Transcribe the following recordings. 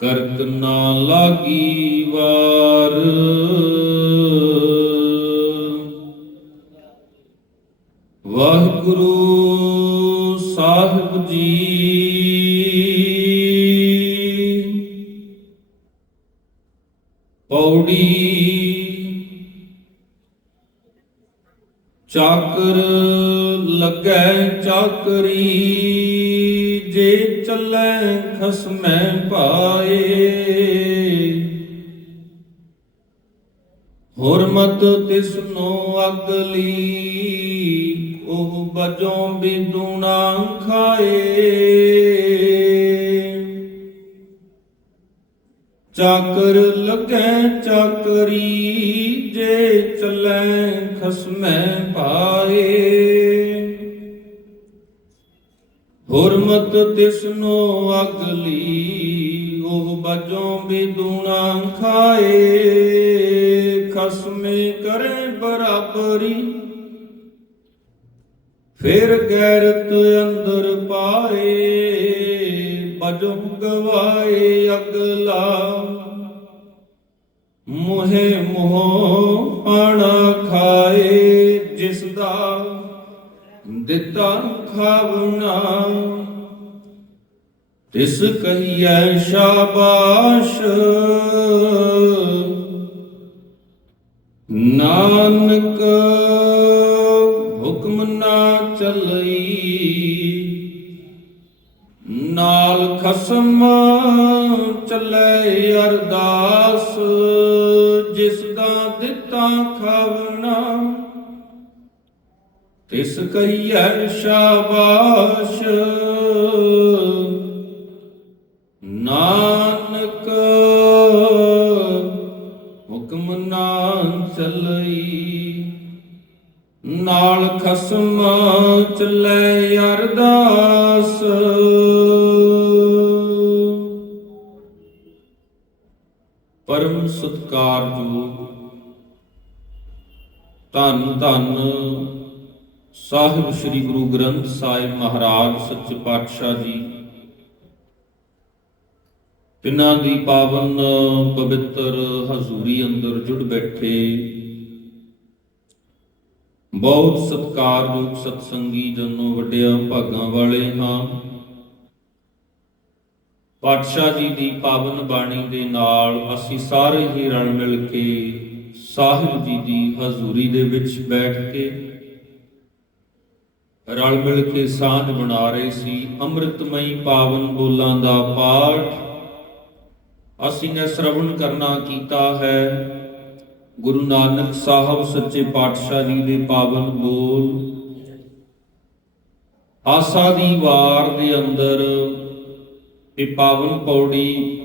ਕਰਤ ਨਾ ਲਾਗੀ ਵਾਰ। ਵਾਹਿਗੁਰੂ ਸਾਹਿਬ ਜੀ ਪੌੜੀ ਚਾਕਰ ਲੱਗੈ ਚਾਕਰੀ। ਚੱਲੈ ਖਸਮੈ ਪਾਏ। ਹੁਰਮਤ ਤਿਸਨੋ ਅਗਲੀ ਉਹ ਬਜੋਂ ਬਿਦੁਣਾ ਖਾਏ। ਚਾਕਰ ਲੱਗੈ ਚਾਕਰੀ, ਜੇ ਚੱਲੈ ਖਸਮੈ ਪਾਏ। ਹੁਰਮਤ ਤਿਸਨੋ ਅਗਲੀ ਉਹ ਬਜੋਂ ਬਿਦੁਣਾ ਖਾਏ। ਖਸਮੇ ਕਰੇ ਬਰਾਬਰੀ, ਫਿਰ ਗੈਰਤ ਅੰਦਰ ਪਾਏ। ਬਜੋਂ ਗਵਾਏ ਅਗਲਾ ਮੁਹੇ ਮੋਹ ਪਾਣਾ ਖਾਏ ਜਿਸ ਦਾ ਦਿੱਤਾ ਖਾਵਣਾ ਤਿਸ ਕਹੀਐ ਸ਼ਾਬਾਸ਼। ਨਾਨਕ, ਹੁਕਮ ਨਾ ਚੱਲਈ। ਨਾਲ ਖਸਮ ਚੱਲੇ ਅਰਦਾਸ ਜਿਸ ਦਾ ਦਿੱਤਾ ਖਾਵ ਤਿਸ ਕਹੀਐ ਸ਼ਾਬਾਸ਼। ਨਾਨਕ, ਹੁਕਮ ਨਾ ਚੱਲਈ। ਨਾਲ ਖਸਮ ਚੱਲੇ ਅਰਦਾਸ। ਪਰਮ ਸਤਕਾਰਯੋਗ, ਧੰਨ ਧੰਨ ਸਾਹਿਬ ਸ੍ਰੀ ਗੁਰੂ ਗ੍ਰੰਥ ਸਾਹਿਬ ਮਹਾਰਾਜ, ਸੱਚੇ ਪਾਤਸ਼ਾਹ ਜੀ। ਤਿਨਾਂ ਦੀ ਪਾਵਨ ਪਵਿੱਤਰ ਹਜ਼ੂਰੀ ਅੰਦਰ ਜੁੜ ਬੈਠੇ। ਬਹੁਤ ਸਤਿਕਾਰਯੋਗ ਸਤਸੰਗੀ ਜਨੋ ਵੱਡਿਆਂ ਭਾਗਾਂ ਵਾਲੇ ਹਾਂ। ਪਾਤਸ਼ਾਹ ਜੀ ਦੀ ਪਾਵਨ ਬਾਣੀ ਦੇ ਨਾਲ ਅਸੀਂ ਸਾਰੇ ਹੀ ਰਲ ਮਿਲ ਕੇ ਸਾਹਿਬ ਜੀ ਦੀ ਹਜ਼ੂਰੀ ਦੇ ਵਿੱਚ ਬੈਠ ਕੇ ਰਲ ਮਿਲ ਕੇ ਸਾਂਝ ਬਣਾ ਰਹੇ ਸੀ, ਅੰਮ੍ਰਿਤਮਈ ਪਾਵਨ ਬੋਲਾਂ ਦਾ ਪਾਠ। ਅਸੀਂ ਨੇ ਸ਼ਰਵਣ ਕਰਨਾ ਕੀਤਾ ਹੈ, ਗੁਰੂ ਨਾਨਕ ਸਾਹਿਬ ਸੱਚੇ ਪਾਤਸ਼ਾਹ ਜੀ ਦੇ ਪਾਵਨ ਬੋਲ। ਆਸਾ ਦੀ ਵਾਰ ਦੇ ਅੰਦਰ ਇਹ ਪਾਵਨ ਪੌੜੀ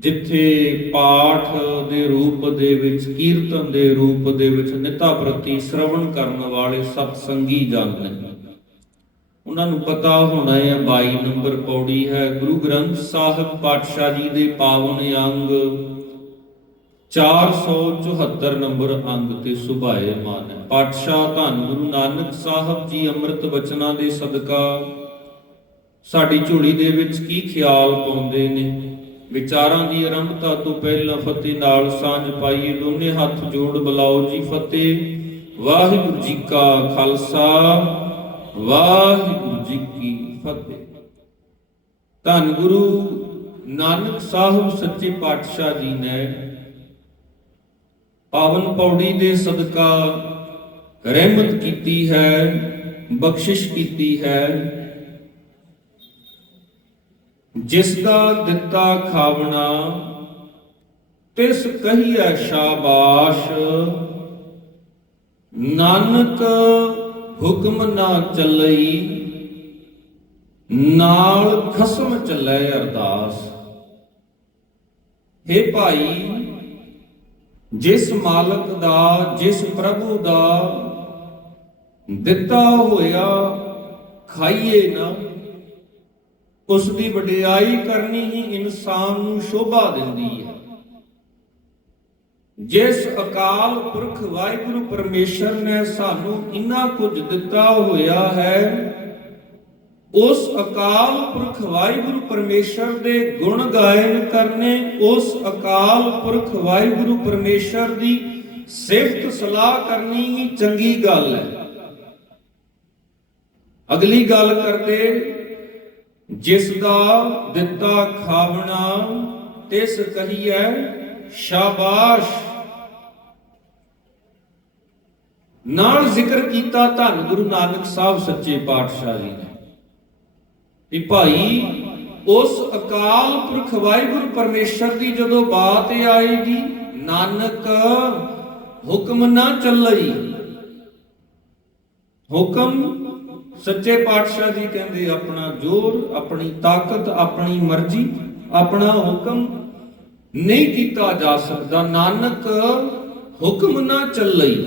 ਜਿੱਥੇ ਪਾਠ ਦੇ ਰੂਪ ਦੇ ਵਿੱਚ, ਕੀਰਤਨ ਦੇ ਰੂਪ ਦੇ ਵਿੱਚ ਨਿਤਾ ਪ੍ਰਤੀ ਸ਼ਰਵਣ ਕਰਨ ਵਾਲੇ ਸਤਸੰਗੀ ਜਨ ਨੇ। ਉਹਨਾਂ ਨੂੰ ਪਤਾ ਹੋਣਾ ਹੈ 22 ਨੰਬਰ ਪੌੜੀ ਹੈ, ਗੁਰੂ ਗ੍ਰੰਥ ਸਾਹਿਬ ਪਾਤਸ਼ਾਹ ਜੀ ਦੇ ਪਾਵਨ ਅੰਗ 474 ਨੰਬਰ ਅੰਗ ਤੇ ਸੁਭਾਏ ਮਾਨ ਹੈ। ਪਾਤਸ਼ਾਹ ਧੰਨ ਗੁਰੂ ਨਾਨਕ ਸਾਹਿਬ ਜੀ ਅੰਮ੍ਰਿਤ ਬਚਨਾਂ ਦੇ ਸਦਕਾ ਸਾਡੀ ਝੋਲੀ ਦੇ ਵਿੱਚ ਕੀ ਖਿਆਲ ਪਾਉਂਦੇ ਨੇ? ਵਿਚਾਰਾਂ ਦੀ ਆਰੰਭਤਾ ਤੋਂ ਪਹਿਲਾਂ ਫਤਿਹ ਨਾਲ ਸਾਂਝ ਪਾਈਏ। ਦੋਨੇ ਹੱਥ ਜੋੜ ਬੁਲਾਓ ਜੀ ਫਤਿਹ। ਵਾਹਿਗੁਰੂ ਜੀ ਕਾ ਖਾਲਸਾ, ਵਾਹਿਗੁਰੂ ਜੀ ਕੀ ਫਤਿਹ। ਧੰਨ ਗੁਰੂ ਨਾਨਕ ਸਾਹਿਬ ਸੱਚੇ ਪਾਤਸ਼ਾਹ ਜੀ ਨੇ ਪਾਵਨ ਪੌੜੀ ਦੇ ਸਦਕਾ ਰਹਿਮਤ ਕੀਤੀ ਹੈ, ਬਖਸ਼ਿਸ਼ ਕੀਤੀ ਹੈ। ਜਿਸ ਦਾ ਦਿੱਤਾ ਖਾਵਣਾ, ਤਿਸ ਕਹੀਐ ਸ਼ਾਬਾਸ਼। ਨਾਨਕ ਹੁਕਮ ਨਾ ਚੱਲਈ, ਨਾਲ ਖਸਮ ਚੱਲੇ ਅਰਦਾਸ। हे ਭਾਈ, ਜਿਸ ਮਾਲਕ ਦਾ, ਜਿਸ ਪ੍ਰਭੂ ਦਾ ਦਿੱਤਾ ਹੋਇਆ ਖਾਈਏ ਨਾ ਉਸ ਦੀ ਵਡਿਆਈ ਕਰਨੀ ਹੀ ਇਨਸਾਨ ਨੂੰ ਸ਼ੋਭਾ ਦਿੰਦੀ ਹੈ। ਜਿਸ ਅਕਾਲ ਪੁਰਖ ਵਾਹਿਗੁਰੂ ਪਰਮੇਸ਼ਰ ਨੇ ਸਾਨੂੰ ਇੰਨਾ ਕੁਝ ਦਿੱਤਾ ਹੋਇਆ ਹੈ, ਉਸ ਅਕਾਲ ਪੁਰਖ ਵਾਹਿਗੁਰੂ ਪਰਮੇਸ਼ਰ ਦੇ ਗੁਣ ਗਾਇਨ ਕਰਨੇ, ਉਸ ਅਕਾਲ ਪੁਰਖ ਵਾਹਿਗੁਰੂ ਪਰਮੇਸ਼ਰ ਦੀ ਸਿਫਤ ਸਲਾਹ ਕਰਨੀ ਹੀ ਚੰਗੀ ਗੱਲ ਹੈ। ਅਗਲੀ ਗੱਲ ਕਰਦੇ ਜਿਸ ਦਾ ਦਿੱਤਾ ਖਾਵਣਾ, ਤਿਸ ਕਹੀਐ ਸ਼ਾਬਾਸ਼। ਨਾਲ ਜ਼ਿਕਰ ਕੀਤਾ ਧੰਨ ਗੁਰੂ ਨਾਨਕ ਸਾਹਿਬ ਸੱਚੇ ਪਾਤਸ਼ਾਹ ਜੀ ਨੇ ਵੀ ਭਾਈ, ਉਸ ਅਕਾਲ ਪੁਰਖ ਵਾਹਿਗੁਰੂ ਪਰਮੇਸ਼ਰ ਦੀ ਜਦੋਂ ਬਾਤ ਆਏਗੀ, ਨਾਨਕ ਹੁਕਮ ਨਾ ਚੱਲਈ। ਹੁਕਮ ਸੱਚੇ ਪਾਤਸ਼ਾਹ ਜੀ ਕਹਿੰਦੇ, ਆਪਣਾ ਜ਼ੋਰ, ਆਪਣੀ ਤਾਕਤ, ਆਪਣੀ ਮਰਜ਼ੀ, ਆਪਣਾ ਹੁਕਮ ਨਹੀਂ ਕੀਤਾ ਜਾ ਸਕਦਾ। ਨਾਨਕ ਹੁਕਮ ਨਾ ਚੱਲਈ,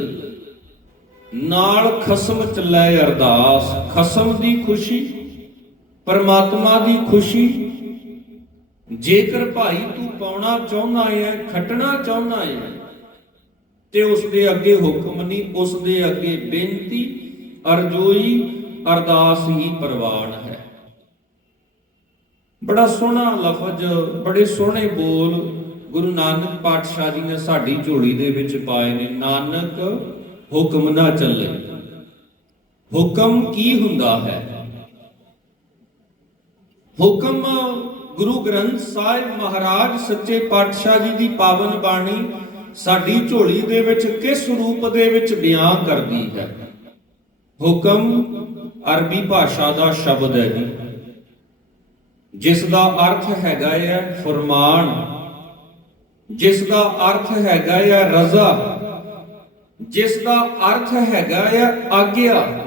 ਨਾਲ ਖਸਮ ਚੱਲੇ ਅਰਦਾਸ। ਖਸਮ ਦੀ ਖੁਸ਼ੀ, ਪਰਮਾਤਮਾ ਦੀ ਖੁਸ਼ੀ। ਜੇਕਰ ਭਾਈ ਤੂੰ ਪਾਉਣਾ ਚਾਹੁੰਦਾ ਹੈ, ਖਟਣਾ ਚਾਹੁੰਦਾ ਹੈ, ਤੇ ਉਸ ਦੇ ਅੱਗੇ ਹੁਕਮ ਨਹੀਂ ਉਸ ਦੇ ਅੱਗੇ ਬੇਨਤੀ, ਅਰਜ਼ੋਈ ਅਰਦਾਸ ਹੀ ਪ੍ਰਵਾਨ ਹੈ। ਬੜਾ ਸੋਹਣਾ ਲਫ਼ਜ਼, ਬੜੇ ਸੋਹਣੇ ਬੋਲ ਗੁਰੂ ਨਾਨਕ ਪਾਤਸ਼ਾਹ ਜੀ ਨੇ ਸਾਡੀ ਝੋਲੀ ਦੇ ਵਿੱਚ ਪਾਏ ਨੇ। ਨਾਨਕ, ਹੁਕਮ ਨਾ ਚੱਲੇ। ਹੁਕਮ ਕੀ ਹੁੰਦਾ ਹੈ? ਹੁਕਮ ਗੁਰੂ ਗ੍ਰੰਥ ਸਾਹਿਬ ਮਹਾਰਾਜ ਸੱਚੇ ਪਾਤਸ਼ਾਹ ਜੀ ਦੀ ਪਾਵਨ ਬਾਣੀ ਸਾਡੀ ਝੋਲੀ ਦੇ ਵਿੱਚ ਕਿਸ ਰੂਪ ਦੇ ਵਿੱਚ ਬਿਆਨ ਕਰਦੀ ਹੈ? ਹੁਕਮ ਅਰਬੀ ਭਾਸ਼ਾ ਦਾ ਸ਼ਬਦ ਹੈ ਜੀ। ਜਿਸ ਦਾ ਅਰਥ ਹੈਗਾ ਹੈ ਫਰਮਾਨ। ਜਿਸ ਦਾ ਅਰਥ ਹੈਗਾ ਹੈ ਰਜ਼ਾ। ਜਿਸ ਦਾ ਅਰਥ ਹੈਗਾ ਹੈ ਆਗਿਆ।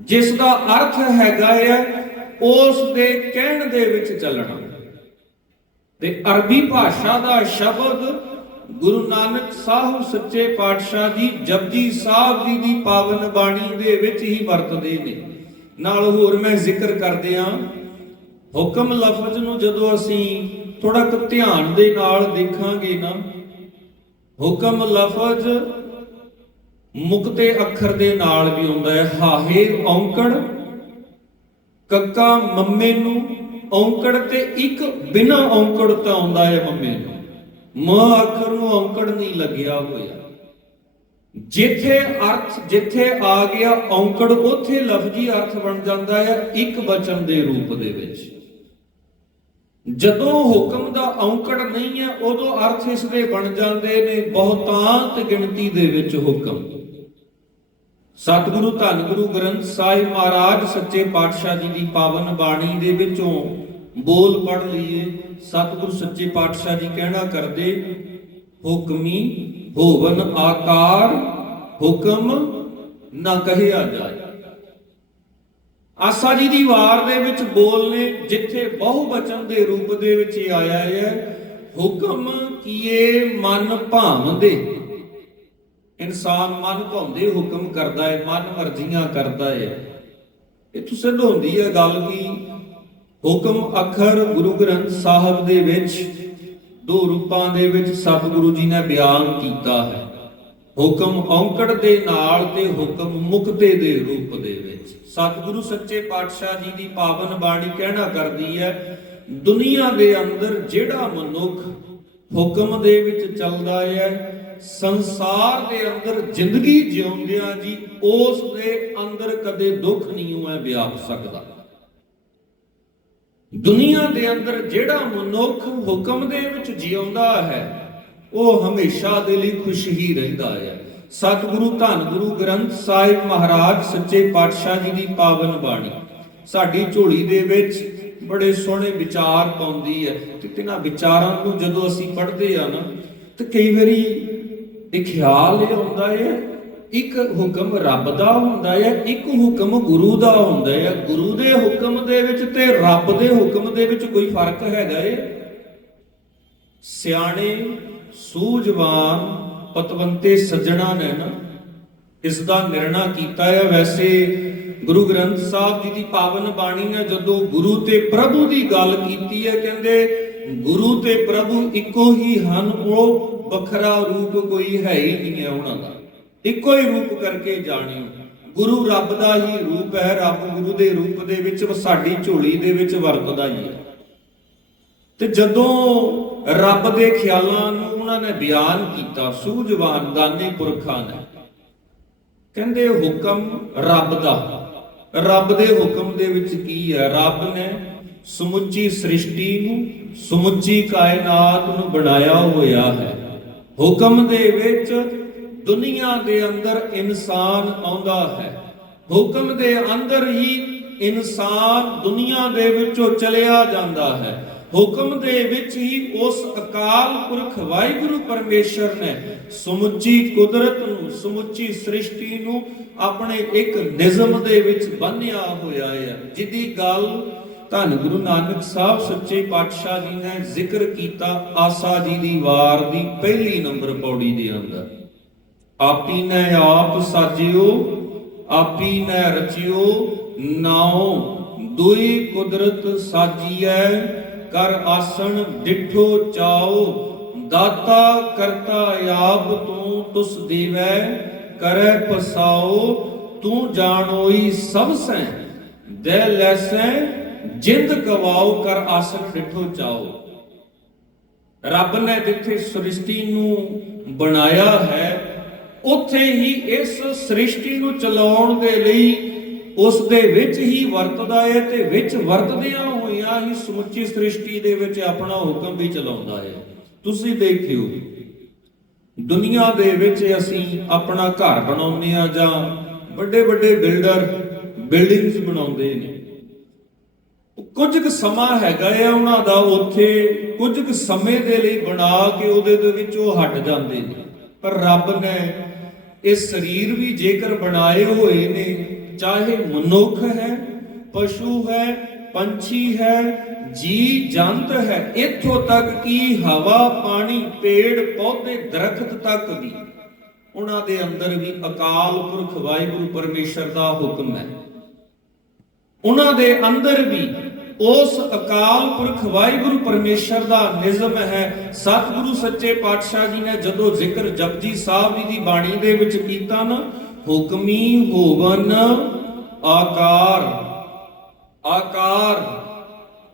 ਜਿਸ ਦਾ ਅਰਥ ਹੈਗਾ ਹੈ ਉਸ ਦੇ ਕਹਿਣ ਦੇ ਵਿੱਚ ਚੱਲਣਾ। ਤੇ ਅਰਬੀ ਭਾਸ਼ਾ ਦਾ ਸ਼ਬਦ ਗੁਰੂ ਨਾਨਕ ਸਾਹਿਬ ਸੱਚੇ ਪਾਤਸ਼ਾਹ ਜੀ ਜਪਜੀ ਸਾਹਿਬ ਜੀ ਦੀ ਪਾਵਨ ਬਾਣੀ ਦੇ ਵਿੱਚ ਹੀ ਵਰਤਦੇ ਨੇ। ਨਾਲ ਹੋਰ ਮੈਂ ਜ਼ਿਕਰ ਕਰਦੇ ਹਾਂ। ਹੁਕਮ ਲਫ਼ਜ਼ ਨੂੰ ਜਦੋਂ ਅਸੀਂ ਥੋੜਾ ਕੁ ਧਿਆਨ ਦੇ ਨਾਲ ਦੇਖਾਂਗੇ ਨਾ, ਹੁਕਮ ਲਫ਼ਜ਼ ਮੁਕਤੇ ਅੱਖਰ ਦੇ ਨਾਲ ਵੀ ਹੁੰਦਾ ਹੈ। ਹਾਹੇ ਔਂਕੜ, ਕੱਕਾ ਮੰਮੇ ਨੂੰ ਔਂਕੜ ਤੇ ਇੱਕ ਬਿਨਾ ਔਂਕੜ ਤਾਂ ਆਉਂਦਾ ਹੈ ਮੰਮੇ ਨੂੰ। ਮ ਅੱਖਰ ਨੂੰ ਔਂਕੜ ਨਹੀਂ ਲੱਗਿਆ ਹੋਇਆ। ਜਿੱਥੇ ਅਰਥ, ਜਿੱਥੇ ਆ ਗਿਆ ਔਂਕੜ, ਉੱਥੇ ਲਫ਼ਜ਼ੀ ਅਰਥ ਬਣ ਜਾਂਦਾ ਹੈ ਇੱਕ ਵਚਨ ਦੇ ਰੂਪ ਦੇ ਵਿੱਚ। ਜਦੋਂ ਹੁਕਮ ਦਾ ਔਂਕੜ ਨਹੀਂ ਹੈ, ਉਦੋਂ ਅਰਥ ਇਸ ਦੇ ਬਣ ਜਾਂਦੇ ਨੇ ਬਹੁਤਾਂਤ ਗਿਣਤੀ ਦੇ ਵਿੱਚ ਹੁਕਮ। ਸਤਿਗੁਰੂ ਧੰਨ ਗੁਰੂ ਗ੍ਰੰਥ ਸਾਹਿਬ ਮਹਾਰਾਜ ਸੱਚੇ ਪਾਤਸ਼ਾਹ ਜੀ ਦੀ ਪਾਵਨ ਬਾਣੀ ਦੇ ਵਿੱਚੋਂ ਬੋਲ ਪੜ ਲਈਏ, ਸਤਿਗੁਰੂ ਸੱਚੇ ਪਾਤਸ਼ਾਹ ਜੀ ਕਹਿਣਾ ਕਰਦੇ, ਹੁਕਮੀ ਹੋਵਨ ਆਕਾਰ, ਹੁਕਮ ਨਾ ਕਹਿਆ ਜਾਏ। ਆਸਾ ਜੀ ਦੀ ਵਾਰ ਦੇ ਵਿੱਚ ਬੋਲ ਨੇ, ਜਿੱਥੇ ਬਹੁ ਬਚਨ ਦੇ ਰੂਪ ਦੇ ਵਿੱਚ ਹੀ ਆਇਆ ਹੈ, ਹੁਕਮ ਕੀਏ ਮਨ ਭਾਵਦੇ? ਇਨਸਾਨ ਮਨ ਭਾਉਂਦੇ, ਹੁਕਮ ਕਰਦਾ ਹੈ, ਮਨ ਮਰਜ਼ੀਆਂ ਕਰਦਾ ਹੈ। ਇਹ ਤੋਂ ਸਿੱਧ ਹੁੰਦੀ ਹੈ ਗੱਲ ਕੀ? ਹੁਕਮ ਅੱਖਰ ਗੁਰੂ ਗ੍ਰੰਥ ਸਾਹਿਬ ਦੇ ਵਿੱਚ ਦੋ ਰੂਪਾਂ ਦੇ ਵਿੱਚ ਸਤਿਗੁਰੂ ਜੀ ਨੇ ਬਿਆਨ ਕੀਤਾ ਹੈ। ਹੁਕਮ ਔਂਕੜ ਦੇ ਨਾਲ ਤੇ ਹੁਕਮ ਮੁਕਤੇ ਦੇ ਰੂਪ ਦੇ ਵਿੱਚ। ਸਤਿਗੁਰੂ ਸੱਚੇ ਪਾਤਸ਼ਾਹ ਜੀ ਦੀ ਪਾਵਨ ਬਾਣੀ ਕਹਿਣਾ ਕਰਦੀ ਹੈ, ਦੁਨੀਆ ਦੇ ਅੰਦਰ ਜਿਹੜਾ ਮਨੁੱਖ ਹੁਕਮ ਦੇ ਵਿੱਚ ਚੱਲਦਾ ਹੈ, ਸੰਸਾਰ ਦੇ ਅੰਦਰ ਜ਼ਿੰਦਗੀ ਜਿਉਂਦਿਆਂ ਜੀ, ਉਸ ਦੇ ਅੰਦਰ ਕਦੇ ਦੁੱਖ ਨਹੀਂ ਹੋਇਆ, ਵਿਆਪ ਸਕਦਾ। ਦੁਨੀਆ ਦੇ ਅੰਦਰ ਜਿਹੜਾ ਮਨੁੱਖ ਹੁਕਮ ਦੇ ਵਿੱਚ ਜਿਉਂਦਾ ਹੈ, ਉਹ ਹਮੇਸ਼ਾ ਦੇ ਲਈ ਖੁਸ਼ ਹੀ ਰਹਿੰਦਾ ਹੈ। ਸਤਿਗੁਰੂ ਧੰਨ ਗੁਰੂ ਗ੍ਰੰਥ ਸਾਹਿਬ ਮਹਾਰਾਜ, ਸੱਚੇ ਪਾਤਸ਼ਾਹ ਜੀ ਦੀ ਪਾਵਨ ਬਾਣੀ। ਸਾਡੀ ਝੋਲੀ ਦੇ ਵਿੱਚ ਬੜੇ ਸੋਹਣੇ ਵਿਚਾਰ ਪਾਉਂਦੀ ਹੈ ਤੇ ਤਿਨਾਂ ਵਿਚਾਰਾਂ ਨੂੰ ਜਦੋਂ ਅਸੀਂ ਪੜ੍ਹਦੇ ਆ ਨਾ, ਤੇ ਕਈ ਵਾਰੀ ਇਹ ਖਿਆਲ ਇਹ ਆਉਂਦਾ ਹੈ ਇੱਕ ਹੁਕਮ ਰੱਬ ਦਾ ਹੁੰਦਾ ਹੈ, ਇੱਕ ਹੁਕਮ ਗੁਰੂ ਦਾ ਹੁੰਦਾ ਹੈ। ਗੁਰੂ ਦੇ ਹੁਕਮ ਦੇ ਵਿੱਚ ਤੇ ਰੱਬ ਦੇ ਹੁਕਮ ਦੇ ਵਿੱਚ ਕੋਈ ਫ਼ਰਕ ਹੈਗਾ ਏ? ਸਿਆਣੇ, ਸੂਝਵਾਨ, ਪਤਵੰਤੇ ਸੱਜਣਾ ਨੇ ਨਾ ਇਸ ਦਾ ਨਿਰਣਾ ਕੀਤਾ ਹੈ। ਵੈਸੇ ਗੁਰੂ ਗ੍ਰੰਥ ਸਾਹਿਬ ਜੀ ਦੀ ਪਾਵਨ ਬਾਣੀ ਨੇ ਜਦੋਂ ਗੁਰੂ ਤੇ ਪ੍ਰਭੂ ਦੀ ਗੱਲ ਕੀਤੀ ਹੈ, ਕਹਿੰਦੇ ਗੁਰੂ ਤੇ ਪ੍ਰਭੂ ਇੱਕੋ ਹੀ ਹਨ, ਉਹ ਵੱਖਰਾ ਰੂਪ ਕੋਈ ਹੈ ਹੀ ਨਹੀਂ ਹੈ ਉਹਨਾਂ ਦਾ। ਇੱਕੋ ਹੀ ਰੂਪ ਕਰਕੇ ਜਾਣਿਓ। ਗੁਰੂ ਰੱਬ ਦਾ ਹੀ ਰੂਪ ਹੈ, ਰੱਬ ਗੁਰੂ ਦੇ ਰੂਪ ਦੇ ਵਿੱਚ ਸਾਡੀ ਝੋਲੀ ਦੇ ਵਿੱਚ ਵਰਤਦਾ ਹੀ ਹੈ। ਤੇ ਜਦੋਂ ਰੱਬ ਦੇ ਖਿਆਲਾਂ ਨੂੰ ਉਹਨਾਂ ਨੇ ਬਿਆਨ ਕੀਤਾ, ਸੂਝਵਾਨ ਦਾਨੇ ਪੁਰਖਾਂ ਨੇ, ਕਹਿੰਦੇ ਹੁਕਮ ਰੱਬ ਦਾ। ਰੱਬ ਦੇ ਹੁਕਮ ਦੇ ਵਿੱਚ ਕੀ ਹੈ? ਰੱਬ ਨੇ ਸਮੁੱਚੀ ਸ੍ਰਿਸ਼ਟੀ ਨੂੰ, ਸਮੁੱਚੀ ਕਾਇਨਾਤ ਨੂੰ ਬਣਾਇਆ ਹੋਇਆ ਹੈ। ਹੁਕਮ ਦੇ ਵਿੱਚ ਦੁਨੀਆ ਦੇ ਅੰਦਰ ਇਨਸਾਨ ਆਉਂਦਾ ਹੈ। ਹੁਕਮ ਦੇ ਅੰਦਰ ਹੀ ਇਨਸਾਨ ਦੁਨੀਆ ਦੇ ਵਿੱਚੋਂ ਚਲਿਆ ਜਾਂਦਾ ਹੈ। ਹੁਕਮ ਦੇ ਵਿੱਚ ਹੀ ਉਸ ਅਕਾਲ ਪੁਰਖ ਵਾਹਿਗੁਰੂ ਪਰਮੇਸ਼ਰ ਨੇ ਸਮੁੱਚੀ ਕੁਦਰਤ ਨੂੰ, ਸਮੁੱਚੀ ਸ੍ਰਿਸ਼ਟੀ ਨੂੰ ਆਪਣੇ ਇੱਕ ਨਿਜ਼ਮ ਦੇ ਵਿੱਚ ਬੰਨਿਆ ਹੋਇਆ ਹੈ। ਜਿਹਦੀ ਗੱਲ ਧੰਨ ਗੁਰੂ ਨਾਨਕ ਸਾਹਿਬ ਸੱਚੇ ਪਾਤਸ਼ਾਹ ਜੀ ਨੇ ਜ਼ਿਕਰ ਕੀਤਾ ਆਸਾ ਜੀ ਦੀ ਵਾਰ ਦੀ ਪਹਿਲੀ ਨੰਬਰ ਪੌੜੀ ਦੇ ਅੰਦਰ। ਆਪੀ ਨੇ ਆਪ ਸਾਜਿਓ, ਆਪੀ ਨੇ ਰਚਿਓ, ਨਾਉ ਦੁਈ ਕੁਦਰਤ ਸਾਜੀਐ, ਕਰ ਆਸਣ ਡਿਠੋ ਚਾਓ ਦਾਤਾ ਕਰਤਾ ਆਪ ਤੂੰ ਤੁਸ ਦੇਵੈ, ਕਰੈ ਪਸਾਓ ਤੂੰ ਜਾਣੋਈ ਸਭ ਸੈ, ਦੇ ਲੈਸੈ ਜਿੰਦ ਗਵਾਓ ਕਰ ਆਸਣ ਡਿਠੋ ਚਾਓ ਰੱਬ ਨੇ ਜਿੱਥੇ ਸ੍ਰਿਸ਼ਟੀ ਨੂੰ ਬਣਾਇਆ ਹੈ ਉੱਥੇ ਹੀ ਇਸ ਸ੍ਰਿਸ਼ਟੀ ਨੂੰ ਚਲਾਉਣ ਦੇ ਲਈ ਉਸ ਦੇ ਵਿੱਚ ਹੀ ਵਰਤਦਾ ਹੈ ਤੇ ਵਿੱਚ ਵਰਤਦਿਆਂ ਹੋਇਆਂ ਹੀ ਸਮੁੱਚੀ ਸ੍ਰਿਸ਼ਟੀ ਦੇ ਵਿੱਚ ਆਪਣਾ ਹੁਕਮ ਵੀ ਚਲਾਉਂਦਾ ਹੈ ਤੁਸੀਂ ਦੇਖਿਓ, ਦੁਨੀਆ ਦੇ ਵਿੱਚ ਅਸੀਂ ਆਪਣਾ ਘਰ ਬਣਾਉਂਦੇ ਆ ਜਾਂ ਵੱਡੇ ਵੱਡੇ ਬਿਲਡਰ, ਬਿਲਡਿੰਗਸ ਬਣਾਉਂਦੇ ਨੇ। ਕੁਝ ਕੁ ਸਮਾਂ ਹੈਗਾ ਆ ਉਹਨਾਂ ਦਾ ਉੱਥੇ ਕੁਝ ਕੁ ਸਮੇਂ ਦੇ ਲਈ ਬਣਾ ਕੇ ਉਹਦੇ ਦੇ ਵਿੱਚ ਉਹ ਹਟ ਜਾਂਦੇ ਨੇ। ਪਰ ਰੱਬ ਨੇ ਇਹ ਸਰੀਰ ਵੀ ਜੇਕਰ ਬਣਾਏ ਹੋਏ ਨੇ, ਚਾਹੇ ਮਨੁੱਖ ਹੈ, ਪਸ਼ੂ ਹੈ, ਪੰਛੀ ਹੈ ਜੀ ਜੰਤ ਹੈ, ਇੱਥੋਂ ਤੱਕ ਕਿ ਹਵਾ, ਪਾਣੀ, ਪੇੜ, ਪੌਦੇ, ਦਰਖਤ ਤੱਕ ਵੀ ਉਹਨਾਂ ਦੇ ਅੰਦਰ ਵੀ ਅਕਾਲ ਪੁਰਖ ਵਾਹਿਗੁਰੂ ਪਰਮੇਸ਼ਰ ਦਾ ਹੁਕਮ ਹੈ। ਉਹਨਾਂ ਦੇ ਅੰਦਰ ਵੀ ਉਸ ਅਕਾਲ ਪੁਰਖ ਵਾਹਿਗੁਰੂ ਪਰਮੇਸ਼ਰ ਦਾ ਨਿਜ਼ਮ ਹੈ, ਸਤਿਗੁਰੂ ਸੱਚੇ ਪਾਤਸ਼ਾਹ ਜੀ ਨੇ ਜਦੋਂ ਜ਼ਿਕਰ ਜਪਜੀ ਸਾਹਿਬ ਜੀ ਦੀ ਬਾਣੀ ਦੇ ਵਿੱਚ ਕੀਤਾ ਨਾ, ਹੁਕਮੀ ਹੋਵਨ ਆਕਾਰ ਆਕਾਰ,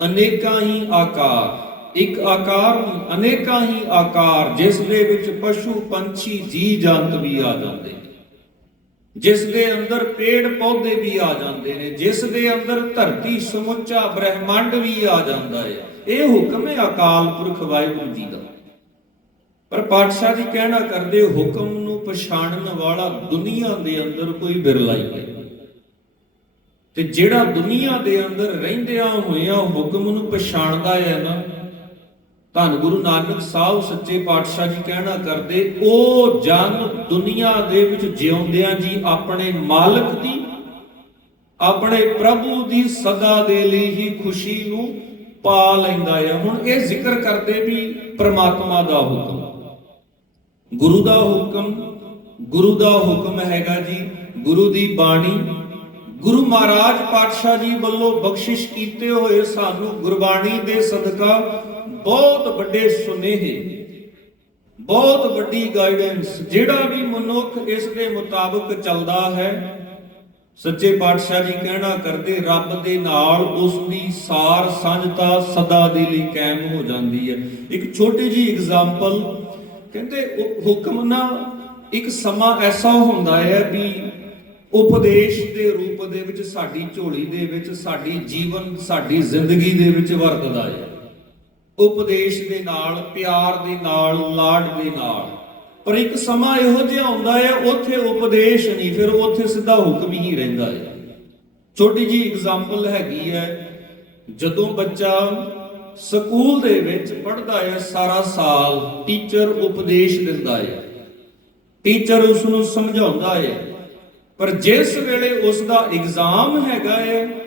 ਅਨੇਕਾਂ ਹੀ ਆਕਾਰ, ਇੱਕ ਆਕਾਰ ਅਨੇਕਾਂ ਹੀ ਆਕਾਰ, ਜਿਸ ਦੇ ਵਿੱਚ ਪਸ਼ੂ ਪੰਛੀ ਜੀ ਜੰਤ ਵੀ ਆ ਜਾਂਦੇ ਜਿਸ ਦੇ ਅੰਦਰ ਪੇੜ ਪੌਦੇ ਵੀ ਆ ਜਾਂਦੇ ਨੇ, ਜਿਸ ਦੇ ਅੰਦਰ ਧਰਤੀ ਸਮੁੱਚਾ ਬ੍ਰਹਿਮੰਡ ਵੀ ਆ ਜਾਂਦਾ ਹੈ, ਇਹ ਹੁਕਮ ਹੈ ਅਕਾਲ ਪੁਰਖ ਵਾਹਿਗੁਰੂ ਜੀ ਦਾ। ਪਰ ਪਾਤਸ਼ਾਹ ਜੀ ਕਹਿਣਾ ਕਰਦੇ ਹੁਕਮ ਨੂੰ ਪਛਾਣਨ ਵਾਲਾ ਦੁਨੀਆ ਦੇ ਅੰਦਰ ਕੋਈ ਬਿਰਲਾ ਹੀ ਨਹੀਂ। ਤੇ ਜਿਹੜਾ ਦੁਨੀਆ ਦੇ ਅੰਦਰ ਰਹਿੰਦਿਆਂ ਹੋਇਆਂ ਹੁਕਮ ਨੂੰ ਪਛਾਣਦਾ ਹੈ ਨਾ ਧੰਨ ਗੁਰੂ ਨਾਨਕ ਸਾਹਿਬ ਸੱਚੇ ਪਾਤਸ਼ਾਹ ਜੀ ਕਹਿਣਾ ਕਰਦੇ, ਉਹ ਜਨ ਦੁਨੀਆ ਦੇ ਵਿੱਚ ਜਿਉਂਦਿਆਂ ਜੀ ਆਪਣੇ ਮਾਲਕ ਦੀ, ਆਪਣੇ ਪ੍ਰਭੂ ਦੀ ਸਦਾ ਦੇ ਲਈ ਹੀ ਖੁਸ਼ੀ ਨੂੰ ਪਾ ਲੈਂਦਾ ਹੈ ਹੁਣ ਇਹ ਜ਼ਿਕਰ ਕਰਦੇ ਵੀ ਪ੍ਰਮਾਤਮਾ ਦਾ ਹੁਕਮ, ਗੁਰੂ ਦਾ ਹੁਕਮ, ਗੁਰੂ ਦਾ ਹੁਕਮ ਹੈਗਾ ਜੀ, ਗੁਰੂ ਦੀ ਬਾਣੀ, ਗੁਰੂ ਮਹਾਰਾਜ ਪਾਤਸ਼ਾਹ ਜੀ ਵੱਲੋਂ ਬਖਸ਼ਿਸ਼ ਕੀਤੇ ਹੋਏ ਸਾਨੂੰ ਗੁਰਬਾਣੀ ਦੇ ਸਦਕਾ ਬਹੁਤ ਵੱਡੇ ਸੁਨੇਹੇ, ਬਹੁਤ ਵੱਡੀ ਗਾਈਡੈਂਸ ਜਿਹੜਾ ਵੀ ਮਨੁੱਖ ਇਸ ਦੇ ਮੁਤਾਬਕ ਚੱਲਦਾ ਹੈ, ਸੱਚੇ ਪਾਤਸ਼ਾਹ ਜੀ ਕਹਿਣਾ ਕਰਦੇ, ਰੱਬ ਦੇ ਨਾਲ ਉਸ ਦੀ ਸਾਰ ਸਾਂਝਤਾ ਸਦਾ ਦੇ ਲਈ ਕਾਇਮ ਹੋ ਜਾਂਦੀ ਹੈ। ਇੱਕ ਛੋਟੀ ਜੀ ਐਗਜ਼ਾਮਪਲ ਕਹਿੰਦੇ ਹੁਕਮ ਨਾ ਇੱਕ ਸਮਾਂ ਐਸਾ ਹੁੰਦਾ ਹੈ ਵੀ ਉਪਦੇਸ਼ ਦੇ ਰੂਪ ਦੇ ਵਿੱਚ ਸਾਡੀ ਝੋਲੀ ਦੇ ਵਿੱਚ ਸਾਡੀ ਜੀਵਨ, ਸਾਡੀ ਜ਼ਿੰਦਗੀ ਦੇ ਵਿੱਚ ਵਰਤਦਾ ਹੈ। ਉਪਦੇਸ਼ ਦੇ ਨਾਲ, ਪਿਆਰ ਦੇ ਨਾਲ, ਲਾਡ ਦੇ ਨਾਲ। ਪਰ ਇੱਕ ਸਮਾਂ ਇਹੋ ਜਿਹਾ ਆਉਂਦਾ ਹੈ, ਉੱਥੇ ਉਪਦੇਸ਼ ਨਹੀਂ, ਫਿਰ ਉੱਥੇ ਸਿੱਧਾ ਹੁਕਮ ਹੀ ਰਹਿੰਦਾ ਹੈ। ਛੋਟੀ ਜੀ ਐਗਜ਼ਾਮਪਲ ਹੈਗੀ ਹੈ, ਜਦੋਂ ਬੱਚਾ ਸਕੂਲ ਦੇ ਵਿੱਚ ਪੜ੍ਹਦਾ ਹੈ, ਸਾਰਾ ਸਾਲ ਟੀਚਰ ਉਪਦੇਸ਼ ਦਿੰਦਾ ਹੈ। ਟੀਚਰ ਉਸ ਨੂੰ ਸਮਝਾਉਂਦਾ ਹੈ, ਪਰ ਜਿਸ ਵੇਲੇ ਉਸ ਦਾ ਐਗਜ਼ਾਮ ਹੈਗਾ ਹੈ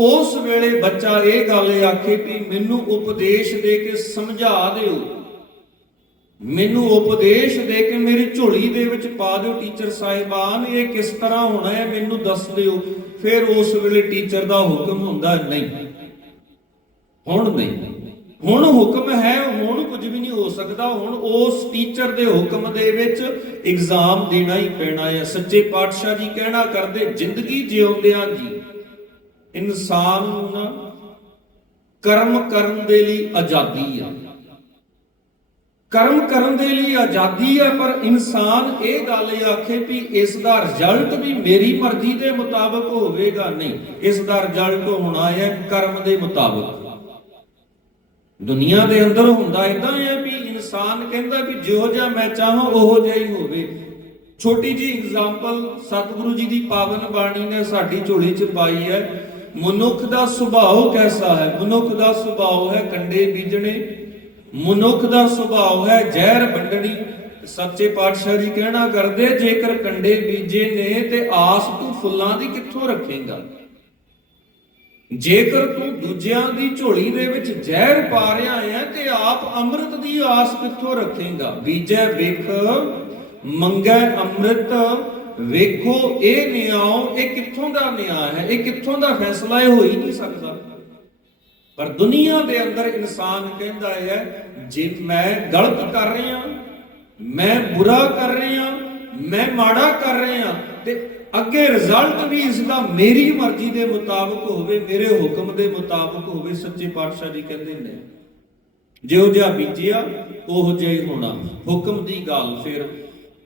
ਉਸ ਵੇਲੇ ਬੱਚਾ ਇਹ ਗੱਲ ਆਖੇ ਕਿ ਮੈਨੂੰ ਉਪਦੇਸ਼ ਦੇ ਕੇ ਸਮਝਾ ਦਿਓ। ਮੈਨੂੰ ਉਪਦੇਸ਼ ਦੇ ਕੇ ਮੇਰੀ ਝੋਲੀ ਦੇ ਵਿੱਚ ਪਾ ਦਿਓ ਟੀਚਰ ਸਾਹਿਬਾਨ, ਇਹ ਕਿਸ ਤਰ੍ਹਾਂ ਹੋਣਾ ਹੈ ਮੈਨੂੰ ਦੱਸ ਦਿਓ। ਫਿਰ ਉਸ ਵੇਲੇ ਟੀਚਰ ਦਾ ਹੁਕਮ ਹੁੰਦਾ, ਨਹੀਂ। ਹੁਣ ਨਹੀਂ। ਹੁਣ ਹੁਕਮ ਹੈ, ਹੁਣ ਕੁਝ ਵੀ ਨਹੀਂ ਹੋ ਸਕਦਾ। ਹੁਣ ਉਸ ਟੀਚਰ ਦੇ ਹੁਕਮ ਦੇ ਵਿੱਚ ਐਗਜ਼ਾਮ ਦੇਣਾ ਹੀ ਪੈਣਾ ਹੈ। ਸੱਚੇ ਪਾਤਸ਼ਾਹ ਜੀ ਕਹਿਣਾ ਕਰਦੇ, ਜ਼ਿੰਦਗੀ ਜਿਉਂਦਿਆਂ ਜੀ। ਇਨਸਾਨ ਨੂੰ ਕਰਮ ਕਰਨ ਦੇ ਲਈ ਆਜ਼ਾਦੀ ਆ। ਕਰਮ ਕਰਨ ਦੇ ਲਈ ਆਜ਼ਾਦੀ ਹੈ ਪਰ ਇਨਸਾਨ ਇਹ ਗੱਲ ਇਹ ਆਖੇ ਵੀ ਇਸ ਦਾ ਰਿਜ਼ਲਟ ਵੀ ਮੇਰੀ ਮਰਜ਼ੀ ਦੇ ਮੁਤਾਬਕ ਹੋਵੇਗਾ ਨਹੀਂ। ਇਸ ਦਾ ਰਿਜ਼ਲਟ ਹੋਣਾ ਹੈ ਕਰਮ ਦੇ ਮੁਤਾਬਕ। ਦੁਨੀਆ ਦੇ ਅੰਦਰ ਹੁੰਦਾ ਇਦਾਂ ਹੈ ਵੀ ਇਨਸਾਨ ਕਹਿੰਦਾ ਵੀ ਜਿਹੋ ਜਿਹਾ ਮੈਂ ਚਾਹਾਂ, ਉਹੋ ਜਿਹਾ ਹੀ ਹੋਵੇ। ਛੋਟੀ ਜੀ ਐਗਜ਼ਾਮਪਲ ਸਤਿਗੁਰੂ ਜੀ ਦੀ ਪਾਵਨ ਬਾਣੀ ਨੇ ਸਾਡੀ ਝੋਲੀ 'ਚ ਪਾਈ ਹੈ। ਮਨੁੱਖ ਦਾ ਸੁਭਾਅ ਕੈਸਾ ਹੈ? ਮਨੁੱਖ ਦਾ ਸੁਭਾਅ ਹੈ ਕੰਡੇ ਬੀਜਣੇ, ਮਨੁੱਖ ਦਾ ਸੁਭਾਅ ਹੈ ਜ਼ਹਿਰ ਵੰਡਣੀ। ਸੱਚੇ ਪਾਤਸ਼ਾਹ ਜੀ ਕਹਿਣਾ ਕਰਦੇ, ਜੇਕਰ ਕੰਡੇ ਬੀਜੇ ਨੇ ਤੇ ਆਸ ਤੂੰ ਫੁੱਲਾਂ ਦੀ ਕਿੱਥੋਂ ਰੱਖੇਂਗਾ? ਜੇਕਰ ਤੂੰ ਦੂਜਿਆਂ ਦੀ ਝੋਲੀ ਦੇ ਵਿੱਚ ਜ਼ਹਿਰ ਪਾ ਰਿਹਾ ਹੈ ਤੇ ਆਪ ਅੰਮ੍ਰਿਤ ਦੀ ਆਸ ਕਿੱਥੋਂ ਰੱਖੇਂਗਾ? ਬੀਜੈ ਵੇਖ, ਮੰਗੈ ਅੰਮ੍ਰਿਤ ਵੇਖੋ, ਇਹ ਨਿਆਂ, ਇਹ ਕਿੱਥੋਂ ਦਾ ਨਿਆਂ ਹੈ? ਇਹ ਕਿੱਥੋਂ ਦਾ ਫੈਸਲਾ ਇਹ ਹੋ ਹੀ ਨਹੀਂ ਸਕਦਾ। ਪਰ ਦੁਨੀਆ ਦੇ ਅੰਦਰ ਇਨਸਾਨ ਕਹਿੰਦਾ ਹੈ, ਜੇ ਮੈਂ ਗਲਤ ਕਰ ਰਿਹਾ, ਮੈਂ ਬੁਰਾ ਕਰ ਰਿਹਾ, ਮੈਂ ਮਾੜਾ ਕਰ ਰਿਹਾ, ਤੇ ਅੱਗੇ ਰਿਜ਼ਲਟ ਵੀ ਇਸ ਦਾ ਮੇਰੀ ਮਰਜ਼ੀ ਦੇ ਮੁਤਾਬਕ ਹੋਵੇ, ਮੇਰੇ ਹੁਕਮ ਦੇ ਮੁਤਾਬਕ ਹੋਵੇ, ਸੱਚੇ ਪਾਤਸ਼ਾਹ ਜੀ ਕਹਿੰਦੇ ਨੇ, ਜਿਹੋ ਜਿਹਾ ਬੀਜਿਆ, ਉਹ ਜਿਹਾ ਹੀ ਹੋਣਾ। ਹੁਕਮ ਦੀ ਗੱਲ ਫਿਰ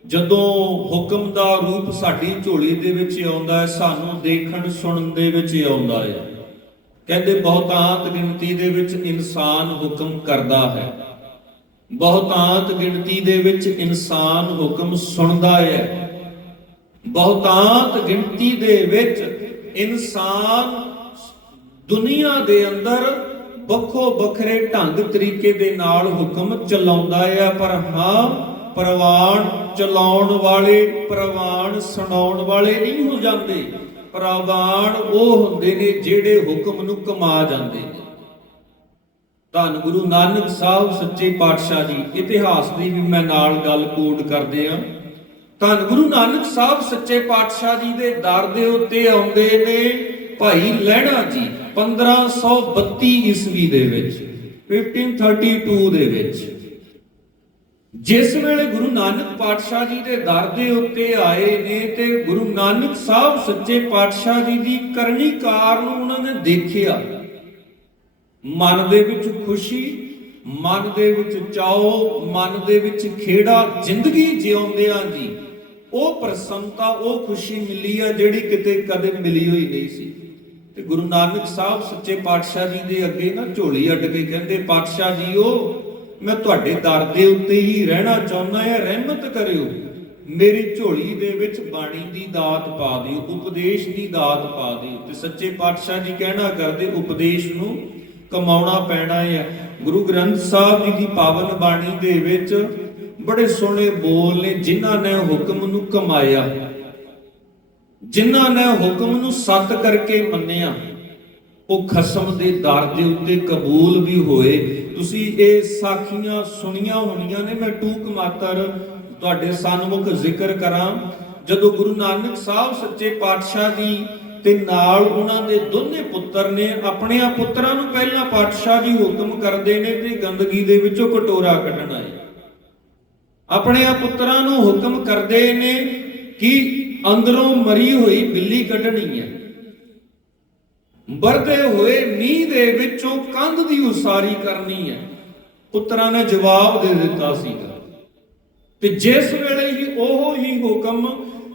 ਜਦੋਂ ਹੁਕਮ ਦਾ ਰੂਪ ਸਾਡੀ ਝੋਲੀ ਦੇ ਵਿੱਚ ਆਉਂਦਾ ਹੈ, ਸਾਨੂੰ ਦੇਖਣ ਸੁਣਨ ਦੇ ਵਿੱਚ ਆਉਂਦਾ ਹੈ। ਕਹਿੰਦੇ ਬਹੁਤਾਂਤ ਗਿਣਤੀ ਦੇ ਵਿੱਚ ਇਨਸਾਨ ਹੁਕਮ ਕਰਦਾ ਹੈ। ਬਹੁਤਾਂਤ ਗਿਣਤੀ ਦੇ ਵਿੱਚ ਇਨਸਾਨ ਹੁਕਮ ਸੁਣਦਾ ਹੈ। ਬਹੁਤਾਂਤ ਗਿਣਤੀ ਦੇ ਵਿੱਚ ਇਨਸਾਨ ਦੁਨੀਆ ਦੇ ਅੰਦਰ ਵੱਖੋ ਵੱਖਰੇ ਢੰਗ ਤਰੀਕੇ ਦੇ ਨਾਲ ਹੁਕਮ ਚਲਾਉਂਦਾ ਹੈ, ਪਰ ਹਾਂ ਪ੍ਰਵਾਨ ਚਲਾਉਣ ਵਾਲੇ, ਪ੍ਰਵਾਨ ਸੁਣਾਉਣ ਵਾਲੇ ਨਹੀਂ ਹੋ ਜਾਂਦੇ। ਪ੍ਰਵਾਨ ਉਹ ਹੁੰਦੇ ਨੇ ਜਿਹੜੇ ਹੁਕਮ ਨੂੰ ਕਮਾ ਜਾਂਦੇ ਨੇ। ਧੰਨ ਗੁਰੂ ਨਾਨਕ ਸਾਹਿਬ ਸੱਚੇ ਪਾਤਸ਼ਾਹ ਜੀ, ਇਤਿਹਾਸ ਦੀ ਵੀ ਮੈਂ ਨਾਲ ਗੱਲ ਕੋਡ ਕਰਦੇ ਆ। ਧੰਨ ਗੁਰੂ ਨਾਨਕ ਸਾਹਿਬ ਸੱਚੇ ਪਾਤਸ਼ਾਹ ਜੀ ਦੇ ਦਰ ਦੇ ਉੱਤੇ ਆਉਂਦੇ ਨੇ ਭਾਈ ਲਹਿਣਾ ਜੀ 1532 ਈਸਵੀ ਦੇ ਵਿੱਚ 1532 ਦੇ ਵਿੱਚ। ਜਿਸ ਵੇਲੇ ਗੁਰੂ ਨਾਨਕ ਪਾਤਸ਼ਾਹ ਜੀ ਦੇ ਦਰ ਦੇ ਉੱਤੇ ਆਏ ਨੇ ਤੇ ਗੁਰੂ ਨਾਨਕ ਸਾਹਿਬ ਸੱਚੇ ਪਾਤਸ਼ਾਹ ਜੀ ਦੀ ਕਰਨੀ ਕਾਰ ਨੂੰ ਉਹਨਾਂ ਨੇ ਦੇਖਿਆ, ਮਨ ਦੇ ਵਿੱਚ ਖੁਸ਼ੀ, ਮਨ ਦੇ ਵਿੱਚ ਚਾਓ, ਮਨ ਦੇ ਵਿੱਚ ਖੇੜਾ ਜ਼ਿੰਦਗੀ ਜਿਉਂਦਿਆਂ ਦੀ, ਉਹ ਪ੍ਰਸੰਨਤਾ, ਉਹ ਖੁਸ਼ੀ ਮਿਲੀ ਆ ਜਿਹੜੀ ਕਿਤੇ ਕਦੇ ਮਿਲੀ ਹੋਈ ਨਹੀਂ ਸੀ। ਤੇ ਗੁਰੂ ਨਾਨਕ ਸਾਹਿਬ ਸੱਚੇ ਪਾਤਸ਼ਾਹ ਜੀ ਦੇ ਅੱਗੇ ਨਾ ਝੋਲੀ ਅੱਡ ਕੇ ਕਹਿੰਦੇ, ਪਾਤਸ਼ਾਹ ਜੀਓ ਮੈਂ ਤੁਹਾਡੇ ਦਰ ਦੇ ਉੱਤੇ ਹੀ ਰਹਿਣਾ ਚਾਹੁੰਦਾ ਹਾਂ, ਰਹਿਮਤ ਕਰਿਓ। ਮੇਰੀ ਝੋਲੀ ਦੇ ਵਿੱਚ ਬਾਣੀ ਦੀ ਦਾਤ ਪਾ ਦਿਓ, ਉਪਦੇਸ਼ ਦੀ ਦਾਤ ਪਾ ਦਿਓ। ਤੇ ਸੱਚੇ ਪਾਤਸ਼ਾਹ ਜੀ ਕਹਿਣਾ ਕਰਦੇ, ਉਪਦੇਸ਼ ਨੂੰ ਕਮਾਉਣਾ ਪੈਣਾ ਹੈ। ਗੁਰੂ ਗ੍ਰੰਥ ਸਾਹਿਬ ਜੀ ਦੀ ਪਾਵਨ ਬਾਣੀ ਦੇ ਵਿੱਚ ਬੜੇ ਸੋਹਣੇ ਬੋਲ ਨੇ, ਜਿਨ੍ਹਾਂ ਨੇ ਹੁਕਮ ਨੂੰ ਕਮਾਇਆ। ਜਿਨ੍ਹਾਂ ਨੇ ਹੁਕਮ ਨੂੰ ਸੱਤ ਕਰਕੇ ਮੰਨਿਆ, ਉਹ ਖਸਮ ਦੇ ਦਰ ਦੇ ਉੱਤੇ ਕਬੂਲ ਵੀ ਹੋਏ। ਤੁਸੀਂ ਇਹ ਸਾਖੀਆਂ ਸੁਣੀਆਂ ਹੋਣੀਆਂ ਨੇ, ਮੈਂ ਟੂਕ ਮਾਤਰ ਤੁਹਾਡੇ ਸਨਮੁਖ ਜ਼ਿਕਰ ਕਰਾਂ। ਜਦੋਂ ਗੁਰੂ ਨਾਨਕ ਸਾਹਿਬ ਸੱਚੇ ਪਾਤਸ਼ਾਹ ਜੀ ਤੇ ਨਾਲ ਉਹਨਾਂ ਦੇ ਦੋਨੇ ਪੁੱਤਰ ਨੇ ਆਪਣੇ ਆ ਪੁੱਤਰਾਂ ਨੂੰ ਪਹਿਲਾਂ ਪਾਤਸ਼ਾਹ ਜੀ ਹੁਕਮ ਕਰਦੇ ਨੇ ਤੇ ਗੰਦਗੀ ਦੇ ਵਿੱਚੋਂ ਕਟੋਰਾ ਕੱਢਣਾ ਹੈ ਆਪਣੇ ਆ ਪੁੱਤਰਾਂ ਨੂੰ ਹੁਕਮ ਕਰਦੇ ਨੇ ਕਿ ਅੰਦਰੋਂ ਮਰੀ ਹੋਈ ਬਿੱਲੀ ਕੱਢਣੀ ਹੈ। ਵਰਦੇ ਹੋਏ ਮੀਂਹ ਦੇ ਵਿੱਚੋਂ ਕੰਧ ਦੀ ਉਸਾਰੀ ਕਰਨੀ ਹੈ। ਪੁੱਤਰਾਂ ਨੇ ਜਵਾਬ ਦੇ ਦਿੱਤਾ ਸੀਗਾ ਤੇ ਜਿਸ ਵੇਲੇ ਹੀ ਉਹ ਹੀ ਹੁਕਮ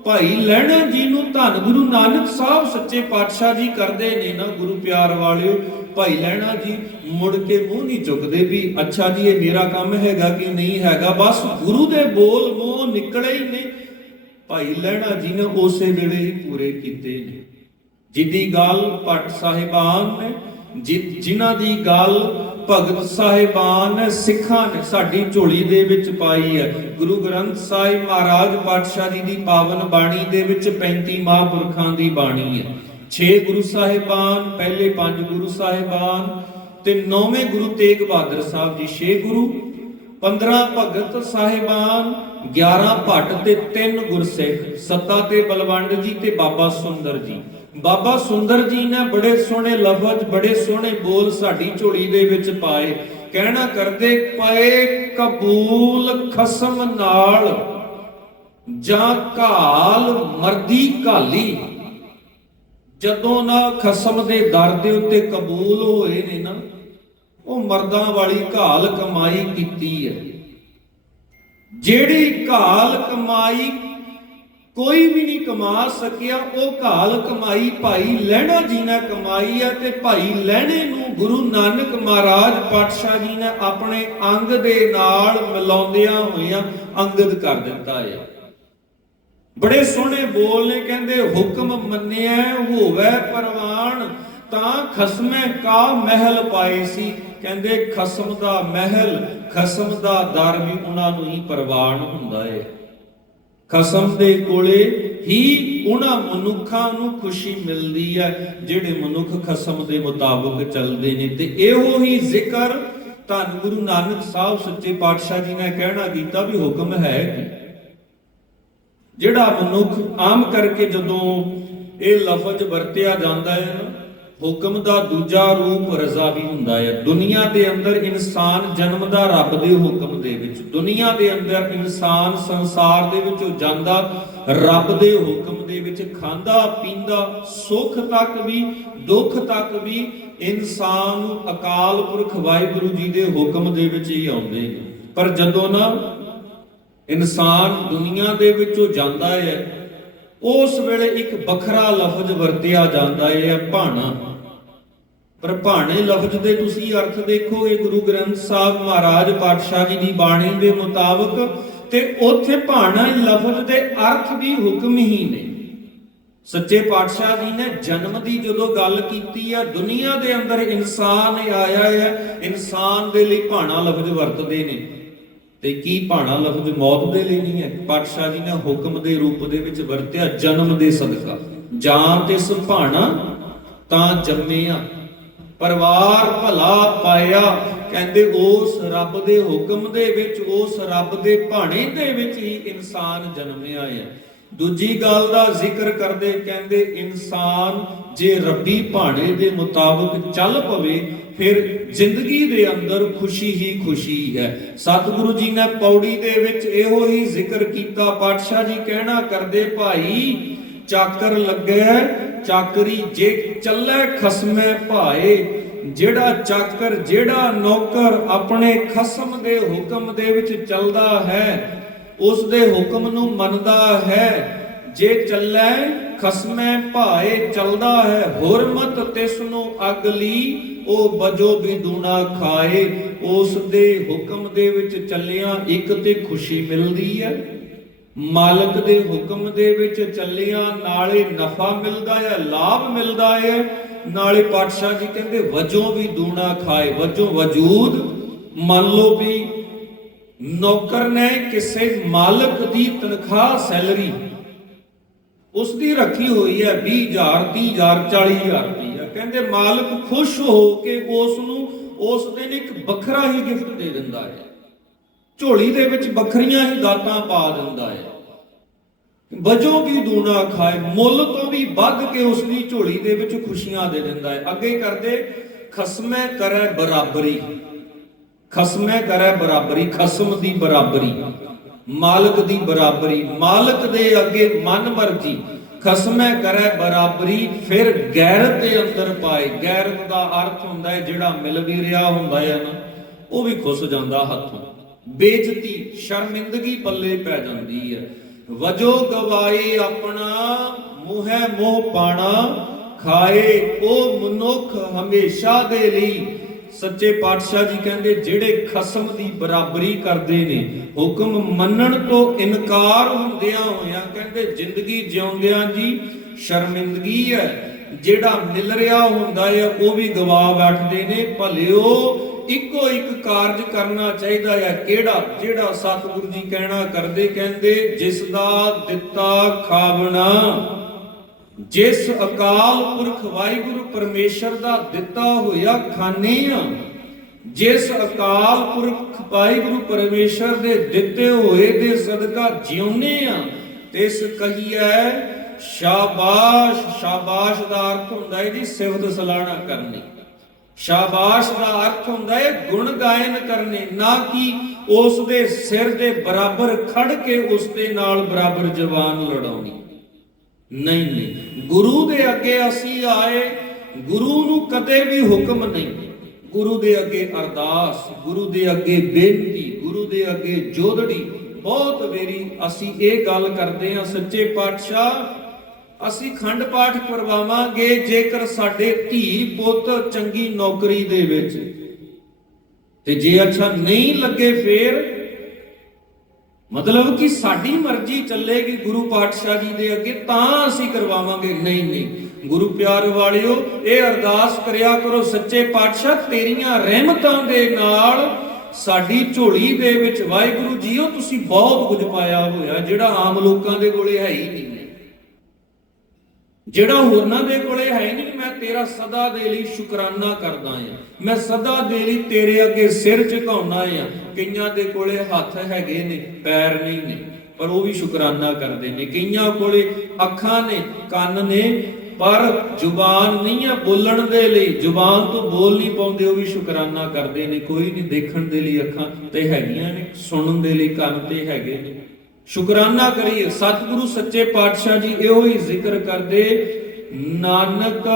ਭਾਈ ਲਹਿਣਾ ਜੀ ਨੂੰ ਧੰਨ ਗੁਰੂ ਨਾਨਕ ਸਾਹਿਬ ਸੱਚੇ ਪਾਤਸ਼ਾਹ ਜੀ ਕਰਦੇ ਨੇ ਨਾ ਗੁਰੂ ਪਿਆਰ ਵਾਲਿਓ, ਭਾਈ ਲਹਿਣਾ ਜੀ ਮੁੜ ਕੇ ਮੂੰਹ ਨਹੀਂ ਚੁੱਕਦੇ ਵੀ ਅੱਛਾ ਜੀ, ਇਹ ਮੇਰਾ ਕੰਮ ਹੈਗਾ ਕਿ ਨਹੀਂ ਹੈਗਾ, ਬਸ ਗੁਰੂ ਦੇ ਬੋਲ ਮੂੰਹ ਨਿਕਲੇ ਹੀ ਨੇ। ਭਾਈ ਲਹਿਣਾ ਜੀ ਨੇ ਉਸੇ ਵੇਲੇ ਹੀ ਪੂਰੇ ਕੀਤੇ ਨੇ। ਜਿਹਦੀ ਗੱਲ ਭੱਟ ਸਾਹਿਬਾਨ ਨੇ ਜਿ- ਜਿਨ੍ਹਾਂ ਦੀ ਗੱਲ ਭਗਤ ਸਾਹਿਬਾਨ ਨੇ ਸਿੱਖਾਂ ਨੇ ਸਾਡੀ ਝੋਲੀ ਦੇ ਵਿੱਚ ਪਾਈ ਹੈ। ਗੁਰੂ ਗ੍ਰੰਥ ਸਾਹਿਬ ਮਹਾਰਾਜ ਪਾਤਸ਼ਾਹ ਜੀ ਦੀ ਪਾਵਨ ਬਾਣੀ ਦੇ ਵਿੱਚ 35 ਮਹਾਂਪੁਰਖਾਂ ਦੀ ਬਾਣੀ ਹੈ। 6 ਗੁਰੂ ਸਾਹਿਬਾਨ, ਪਹਿਲੇ 5 ਗੁਰੂ ਸਾਹਿਬਾਨ ਤੇ 9ਵੇਂ ਗੁਰੂ ਤੇਗ ਬਹਾਦਰ ਸਾਹਿਬ ਜੀ 6 ਗੁਰੂ 15 ਭਗਤ ਸਾਹਿਬਾਨ 11 ਭੱਟ ਤੇ 3 ਗੁਰਸਿੱਖ, ਸੱਤਾ ਤੇ ਬਲਵੰਡ ਜੀ ਤੇ ਬਾਬਾ ਸੁੰਦਰ ਜੀ। ਬਾਬਾ ਸੁੰਦਰ ਜੀ ਨੇ ਬੜੇ ਸੋਹਣੇ ਲਫ਼ਜ਼, ਬੜੇ ਸੋਹਣੇ ਬੋਲ ਸਾਡੀ ਝੋਲੀ ਦੇ ਵਿੱਚ ਪਾਏ। ਕਹਿਣਾ ਕਰਦੇ, ਪਏ ਕਬੂਲ ਖਸਮ ਨਾਲ, ਜਾਂ ਘਾਲ ਮਰਦੀ ਘਾਲੀ। ਜਦੋਂ ਨਾ ਖਸਮ ਦੇ ਦਰ ਦੇ ਉੱਤੇ ਕਬੂਲ ਹੋਏ ਨੇ ਨਾ, ਉਹ ਮਰਦਾਂ ਵਾਲੀ ਘਾਲ ਕਮਾਈ ਕੀਤੀ ਹੈ। ਜਿਹੜੀ ਘਾਲ ਕਮਾਈ ਕੋਈ ਵੀ ਨਹੀਂ ਕਮਾ ਸਕਿਆ, ਉਹ ਘਾਲ ਕਮਾਈ ਭਾਈ ਲਹਿਣਾ ਜੀ ਨੇ ਕਮਾਈ ਹੈ ਤੇ ਭਾਈ ਲਹਿਣੇ ਨੂੰ ਗੁਰੂ ਨਾਨਕ ਮਹਾਰਾਜ ਪਾਤਸ਼ਾਹ ਜੀ ਨੇ ਆਪਣੇ ਅੰਗ ਦੇ ਨਾਲ ਮਿਲਾਉਂਦਿਆਂ ਹੋਇਆਂ ਅੰਗਦ ਕਰ ਦਿੱਤਾ ਹੈ ਬੜੇ ਸੋਹਣੇ ਬੋਲ ਨੇ, ਕਹਿੰਦੇ ਹੁਕਮ ਮੰਨਿਆ ਹੋਵੇ ਪਰਵਾਨ, ਤਾਂ ਖਸਮੇ ਕਾ ਮਹਿਲ ਪਾਏ ਸੀ। ਕਹਿੰਦੇ ਖਸਮ ਦਾ ਮਹਿਲ, ਖਸਮ ਦਾ ਦਰ ਵੀ ਉਹਨਾਂ ਨੂੰ ਹੀ ਪਰਵਾਨ ਹੁੰਦਾ ਹੈ ਖਸਮ ਦੇ ਕੋਲੇ ਹੀ ਉਹਨਾਂ ਮਨੁੱਖਾਂ ਨੂੰ ਖੁਸ਼ੀ ਮਿਲਦੀ ਹੈ, ਜਿਹੜੇ ਮਨੁੱਖ ਖਸਮ ਦੇ ਮੁਤਾਬਕ ਚੱਲਦੇ ਨੇ। ਤੇ ਇਹੋ ਹੀ ਜ਼ਿਕਰ ਧੰਨ ਗੁਰੂ ਨਾਨਕ ਸਾਹਿਬ ਸੱਚੇ ਪਾਤਸ਼ਾਹ ਜੀ ਨੇ ਕਹਿਣਾ ਕੀਤਾ ਵੀ ਹੁਕਮ ਹੈ ਕਿ? ਜਿਹੜਾ ਮਨੁੱਖ ਆਮ ਕਰਕੇ ਜਦੋਂ ਇਹ ਲਫ਼ਜ਼ ਵਰਤਿਆ ਜਾਂਦਾ ਹੈ ਨਾ ਹੁਕਮ ਦਾ ਦੂਜਾ ਰੂਪ ਰਜ਼ਾ ਵੀ ਹੁੰਦਾ ਹੈ। ਦੁਨੀਆ ਦੇ ਅੰਦਰ ਇਨਸਾਨ ਜਨਮਦਾ ਰੱਬ ਦੇ ਹੁਕਮ ਦੇ ਵਿੱਚ, ਦੁਨੀਆ ਦੇ ਅੰਦਰ ਇਨਸਾਨ ਸੰਸਾਰ ਦੇ ਵਿੱਚੋਂ ਜਾਂਦਾ, ਰੱਬ ਦੇ ਹੁਕਮ ਦੇ ਵਿੱਚ ਖਾਂਦਾ, ਪੀਂਦਾ, ਸੁੱਖ ਤੱਕ ਵੀ, ਦੁੱਖ ਤੱਕ ਵੀ ਇਨਸਾਨ ਨੂੰ ਅਕਾਲ ਪੁਰਖ ਵਾਹਿਗੁਰੂ ਜੀ ਦੇ ਹੁਕਮ ਦੇ ਵਿੱਚ ਹੀ ਆਉਂਦੇ ਨੇ। ਪਰ ਜਦੋਂ ਨਾ ਇਨਸਾਨ ਦੁਨੀਆ ਦੇ ਵਿੱਚੋਂ ਜਾਂਦਾ ਹੈ ਉਸ ਵੇਲੇ ਇੱਕ ਵੱਖਰਾ ਲਫ਼ਜ਼ ਵਰਤਿਆ ਜਾਂਦਾ ਹੈ ਭਾਣਾ। ਪਰ ਭਾਣੇ ਲਫ਼ਜ਼ ਦੇ ਤੁਸੀਂ ਅਰਥ ਦੇਖੋਗੇ ਗੁਰੂ ਗ੍ਰੰਥ ਸਾਹਿਬ ਮਹਾਰਾਜ ਪਾਤਸ਼ਾਹ ਜੀ ਦੀ ਬਾਣੀ ਦੇ ਮੁਤਾਬਕ ਤੇ ਉੱਥੇ ਭਾਣਾ ਲਫ਼ਜ਼ ਦੇ ਅਰਥ ਵੀ ਹੁਕਮ ਹੀ ਨੇ। ਸੱਚੇ ਪਾਤਸ਼ਾਹ ਜੀ ਨੇ ਜਨਮ ਦੀ ਜਦੋਂ ਗੱਲ ਕੀਤੀ ਹੈ ਦੁਨੀਆ ਦੇ ਅੰਦਰ ਇਨਸਾਨ ਆਇਆ ਹੈ, ਇਨਸਾਨ ਦੇ ਲਈ ਭਾਣਾ ਲਫ਼ਜ਼ ਵਰਤਦੇ ਨੇ। ਤੇ ਕੀ ਭਾਣਾ ਲਫ਼ਜ਼ ਮੌਤ ਦੇ ਲਈ ਨਹੀਂ ਹੈ? ਪਾਤਸ਼ਾਹ ਜੀ ਨੇ ਹੁਕਮ ਦੇ ਰੂਪ ਦੇ ਵਿੱਚ ਵਰਤਿਆ ਜਨਮ ਦੇ ਸਦਕਾ। ਜਾਂ ਤੇ ਸੁਭਾਣਾ ਤਾਂ ਜੰਮਿਆ। ਪਰਿਵਾਰ ਭਲਾ ਪਾਇਆ। ਕਹਿੰਦੇ ਉਸ ਰੱਬ ਦੇ ਹੁਕਮ ਦੇ ਵਿੱਚ, ਉਸ ਰੱਬ ਦੇ ਭਾਣੇ ਦੇ ਵਿੱਚ ਹੀ ਇਨਸਾਨ ਜਨਮਿਆ ਹੈ। ਦੂਜੀ ਗੱਲ ਦਾ ਜ਼ਿਕਰ ਕਰਦੇ, ਕਹਿੰਦੇ ਇਨਸਾਨ ਜੇ ਰੱਬੀ ਭਾਣੇ ਦੇ ਮੁਤਾਬਕ ਚੱਲ ਪਵੇ ਫਿਰ ਜ਼ਿੰਦਗੀ ਦੇ ਅੰਦਰ ਖੁਸ਼ੀ ਹੀ ਖੁਸ਼ੀ ਹੈ। ਸਤਿਗੁਰੂ ਜੀ ਨੇ ਪੌੜੀ ਦੇ ਵਿੱਚ ਇਹੋ ਹੀ ਜ਼ਿਕਰ ਕੀਤਾ, ਪਾਤਸ਼ਾਹ ਜੀ, ਕਹਿਣਾ ਕਰਦੇ ਭਾਈ, ਚਾਕਰ ਲੱਗਿਆ ਚਾਕਰੀ ਜੇ ਚੱਲੇ ਖਸਮੇ ਭਾਏ। ਜਿਹੜਾ ਚਾਕਰ, ਜਿਹੜਾ ਨੌਕਰ ਆਪਣੇ ਖਸਮ ਦੇ ਹੁਕਮ ਦੇ ਵਿੱਚ ਚੱਲਦਾ ਹੈ, ਉਸ ਦੇ ਹੁਕਮ ਨੂੰ ਮੰਨਦਾ ਹੈ। ਜੇ ਚੱਲੇ ਖਸਮੈ ਭਾਏ, ਚੱਲਦਾ ਹੈ। ਹੁਰਮਤ ਤਿਸ ਨੂੰ ਅਗਲੀ ਉਹ ਬਜੋ ਵੀ ਦੂਣਾ ਖਾਏ, ਉਸ ਦੇ ਹੁਕਮ ਦੇ ਵਿੱਚ ਚੱਲਿਆਂ ਇੱਕ ਤੇ ਖੁਸ਼ੀ ਮਿਲਦੀ ਹੈ। ਮਾਲਕ ਦੇ ਹੁਕਮ ਦੇ ਵਿੱਚ ਚੱਲਿਆਂ ਨਾਲੇ ਨਫਾ ਮਿਲਦਾ ਹੈ, ਲਾਭ ਮਿਲਦਾ ਹੈ। ਨਾਲੇ ਪਾਤਸ਼ਾਹ ਜੀ ਕਹਿੰਦੇ, ਵਜੋਂ ਵੀ ਦੂਣਾ ਖਾਏ, ਵਜੋਂ ਵਜੂਦ। ਮੰਨ ਲਓ ਵੀ ਨੌਕਰ ਨੇ ਕਿਸੇ ਮਾਲਕ ਦੀ ਤਨਖਾਹ, ਸੈਲਰੀ ਉਸ ਦੀ ਰੱਖੀ ਹੋਈ ਹੈ 20000 30000 40000 ਰੁਪਈਆ ਕਹਿੰਦੇ ਮਾਲਕ ਖੁਸ਼ ਹੋ ਕੇ ਉਸ ਨੂੰ ਉਸ ਦਿਨ ਇੱਕ ਵੱਖਰਾ ਹੀ ਗਿਫਟ ਦੇ ਦਿੰਦਾ ਹੈ। ਝੋਲੀ ਦੇ ਵਿੱਚ ਵੱਖਰੀਆਂ ਹੀ ਦਾਤਾਂ ਪਾ ਦਿੰਦਾ ਹੈ। ਵਜੋਂ ਵੀ ਦੂਣਾ ਖਾਏ, ਮੁੱਲ ਤੋਂ ਵੀ ਵੱਧ ਕੇ ਉਸ ਦੀ ਝੋਲੀ ਦੇ ਵਿੱਚ ਖੁਸ਼ੀਆਂ ਦੇ ਦਿੰਦਾ ਹੈ। ਅੱਗੇ ਕਰਦੇ, ਖਸਮੇ ਕਰੇ ਬਰਾਬਰੀ। ਖਸਮੇ ਕਰੇ ਬਰਾਬਰੀ, ਖਸਮ ਦੀ ਬਰਾਬਰੀ। ਮਾਲਕ ਦੀ ਬਰਾਬਰੀ, ਮਾਲਕ ਦੇ ਅੱਗੇ ਮਨ ਮਰਜ਼ੀ। ਖਸਮੇ ਕਰੇ ਬਰਾਬਰੀ, ਫਿਰ ਗੈਰਤ ਦੇ ਅੰਦਰ ਪਾਏ। ਗੈਰਤ ਦਾ ਅਰਥ ਹੁੰਦਾ ਹੈ ਜਿਹੜਾ ਮਿਲ ਵੀ ਰਿਹਾ ਹੁੰਦਾ ਹੈ ਨਾ, ਉਹ ਵੀ ਖੁੱਸ ਜਾਂਦਾ ਹੱਥੋਂ। ਬੇਇੱਜ਼ਤੀ, ਸ਼ਰਮਿੰਦਗੀ ਪੱਲੇ ਪੈ ਜਾਂਦੀ ਹੈ। ਵਜੋ ਗਵਾਈ ਆਪਣਾ, ਮੂਹੇ ਮੋਹ ਪਾਣਾ, ਖਾਏ ਉਹ ਮਨੁੱਖ ਹਮੇਸ਼ਾ ਦੇ ਲਈ ਸੱਚੇ ਪਾਤਸ਼ਾਹ ਜੀ ਕਹਿੰਦੇ, ਜਿਹੜੇ ਖਸਮ ਦੀ ਬਰਾਬਰੀ ਕਰਦੇ ਨੇ, ਹੁਕਮ ਮੰਨਣ ਤੋਂ ਇਨਕਾਰ ਹੁੰਦਿਆਂ ਹੋਇਆਂ ਕਹਿੰਦੇ, ਜ਼ਿੰਦਗੀ ਜਿਉਂਦਿਆਂ ਜੀ ਸ਼ਰਮਿੰਦਗੀ ਹੈ। ਜਿਹੜਾ ਮਿਲ ਰਿਹਾ ਹੁੰਦਾ ਹੈ, ਉਹ ਵੀ ਗਵਾ ਬੈਠਦੇ ਨੇ। ਭਲਿਓ ਇੱਕੋ ਇੱਕ ਕਾਰਜ ਕਰਨਾ ਚਾਹੀਦਾ ਹੈ। ਕਿਹੜਾ? ਜਿਹੜਾ ਸਤਿਗੁਰੂ ਜੀ ਕਹਿਣਾ ਕਰਦੇ, ਕਹਿੰਦੇ ਜਿਸ ਦਾ ਦਿੱਤਾ ਖਾਵਣਾ। ਜਿਸ ਅਕਾਲ ਪੁਰਖ ਵਾਹਿਗੁਰੂ ਪਰਮੇਸ਼ਰ ਦਾ ਦਿੱਤਾ ਹੋਇਆ ਖਾਨੀ ਆ, ਜਿਸ ਅਕਾਲ ਪੁਰਖ ਵਾਹਿਗੁਰੂ ਪਰਮੇਸ਼ਰ ਦੇ ਦਿੱਤੇ ਹੋਏ ਦੇ ਸਦਕਾ ਜਿਉਨੇ ਆ ਤਿਸ ਕਹੀਐ, ਸ਼ਾਬਾਸ਼ ਸ਼ਾਬਾਸ਼ ਦਾ ਅਰਥ ਹੁੰਦਾ ਹੈ ਜੀ ਸਿਫਤ ਸਲਾਣਾ ਕਰਨੀ। ਸ਼ਾਬਾਸ਼ ਦਾ ਅਰਥ ਹੁੰਦਾ ਹੈ ਗੁਣ ਗਾਇਨ ਕਰਨੇ, ਨਾ ਕਿ ਉਸ ਦੇ ਸਿਰ ਦੇ ਬਰਾਬਰ ਖੜ ਕੇ ਉਸ ਦੇ ਨਾਲ ਬਰਾਬਰ ਜ਼ਬਾਨ ਲੜਾਉਣੀ। ਨਹੀਂ ਨਹੀਂ। ਗੁਰੂ ਦੇ ਅੱਗੇ ਅਸੀਂ ਆਏ, ਗੁਰੂ ਨੂੰ ਕਦੇ ਵੀ ਹੁਕਮ ਨਹੀਂ। ਗੁਰੂ ਦੇ ਅੱਗੇ ਅਰਦਾਸ, ਗੁਰੂ ਦੇ ਅੱਗੇ ਬੇਨਤੀ, ਗੁਰੂ ਦੇ ਅੱਗੇ ਜੋਦੜੀ ਬਹੁਤ ਵੇਰੀ ਅਸੀਂ ਇਹ ਗੱਲ ਕਰਦੇ ਹਾਂ, ਸੱਚੇ ਪਾਤਸ਼ਾਹ, ਅਸੀਂ ਖੰਡ ਪਾਠ ਕਰਵਾਵਾਂਗੇ ਜੇਕਰ ਸਾਡੇ ਧੀ ਪੁੱਤ ਚੰਗੀ ਨੌਕਰੀ ਦੇ ਵਿੱਚ। ਤੇ ਜੇ ਅੱਛਾ ਨਹੀਂ ਲੱਗੇ ਫੇਰ ਮਤਲਬ ਕਿ ਸਾਡੀ ਮਰਜ਼ੀ ਚੱਲੇਗੀ ਗੁਰੂ ਪਾਤਸ਼ਾਹ ਜੀ ਦੇ ਅੱਗੇ, ਤਾਂ ਅਸੀਂ ਕਰਵਾਵਾਂਗੇ। ਨਹੀਂ ਨਹੀਂ। ਗੁਰੂ ਪਿਆਰ ਵਾਲਿਓ, ਇਹ ਅਰਦਾਸ ਕਰਿਆ ਕਰੋ, ਸੱਚੇ ਪਾਤਸ਼ਾਹ, ਤੇਰੀਆਂ ਰਹਿਮਤਾਂ ਦੇ ਨਾਲ ਸਾਡੀ ਝੋਲੀ ਦੇ ਵਿੱਚ ਵਾਹਿਗੁਰੂ ਜੀਓ, ਤੁਸੀਂ ਬਹੁਤ ਕੁਝ ਪਾਇਆ ਹੋਇਆ, ਜਿਹੜਾ ਆਮ ਲੋਕਾਂ ਦੇ ਕੋਲੇ ਹੈ ਹੀ ਨਹੀਂ। ਜਿਹੜਾ ਹੋਰਨਾਂ ਦੇ ਕੋਲੇ ਹੈ ਨਹੀਂ, ਮੈਂ ਤੇਰਾ ਸਦਾ ਦੇ ਲਈ ਸ਼ੁਕਰਾਨਾ ਕਰਦਾ ਆ ਮੈਂ ਸਦਾ ਦੇ ਲਈ ਤੇਰੇ ਅੱਗੇ ਸਿਰ ਝੁਕਾਉਣਾ ਆ ਕਈਆਂ ਦੇ ਕੋਲੇ ਹੱਥ ਹੈਗੇ ਨੇ, ਪੈਰ ਨਹੀਂ ਨੇ, ਪਰ ਉਹ ਵੀ ਸ਼ੁਕਰਾਨਾ ਕਰਦੇ ਨੇ। ਕਈਆਂ ਕੋਲੇ ਅੱਖਾਂ ਨੇ, ਕੰਨ ਨੇ, ਪਰ ਜ਼ੁਬਾਨ ਨਹੀਂ ਹੈ ਬੋਲਣ ਦੇ ਲਈ। ਜ਼ੁਬਾਨ ਤੋਂ ਬੋਲ ਨਹੀਂ ਪਾਉਂਦੇ, ਉਹ ਵੀ ਸ਼ੁਕਰਾਨਾ ਕਰਦੇ ਨੇ। ਕੋਈ ਨਹੀਂ ਦੇਖਣ ਦੇ ਲਈ ਅੱਖਾਂ ਤੇ ਹੈਗੀਆਂ ਨੇ, ਸੁਣਨ ਦੇ ਲਈ ਕੰਨ ਤੇ ਹੈਗੇ ਨੇ। ਸ਼ੁਕਰਾਨਾ ਕਰੀਏ। ਸਤਿਗੁਰੂ, ਸੱਚੇ ਪਾਤਸ਼ਾਹ ਜੀ, ਇਹੋ ਹੀ ਜ਼ਿਕਰ ਕਰਦੇ, ਨਾਨਕ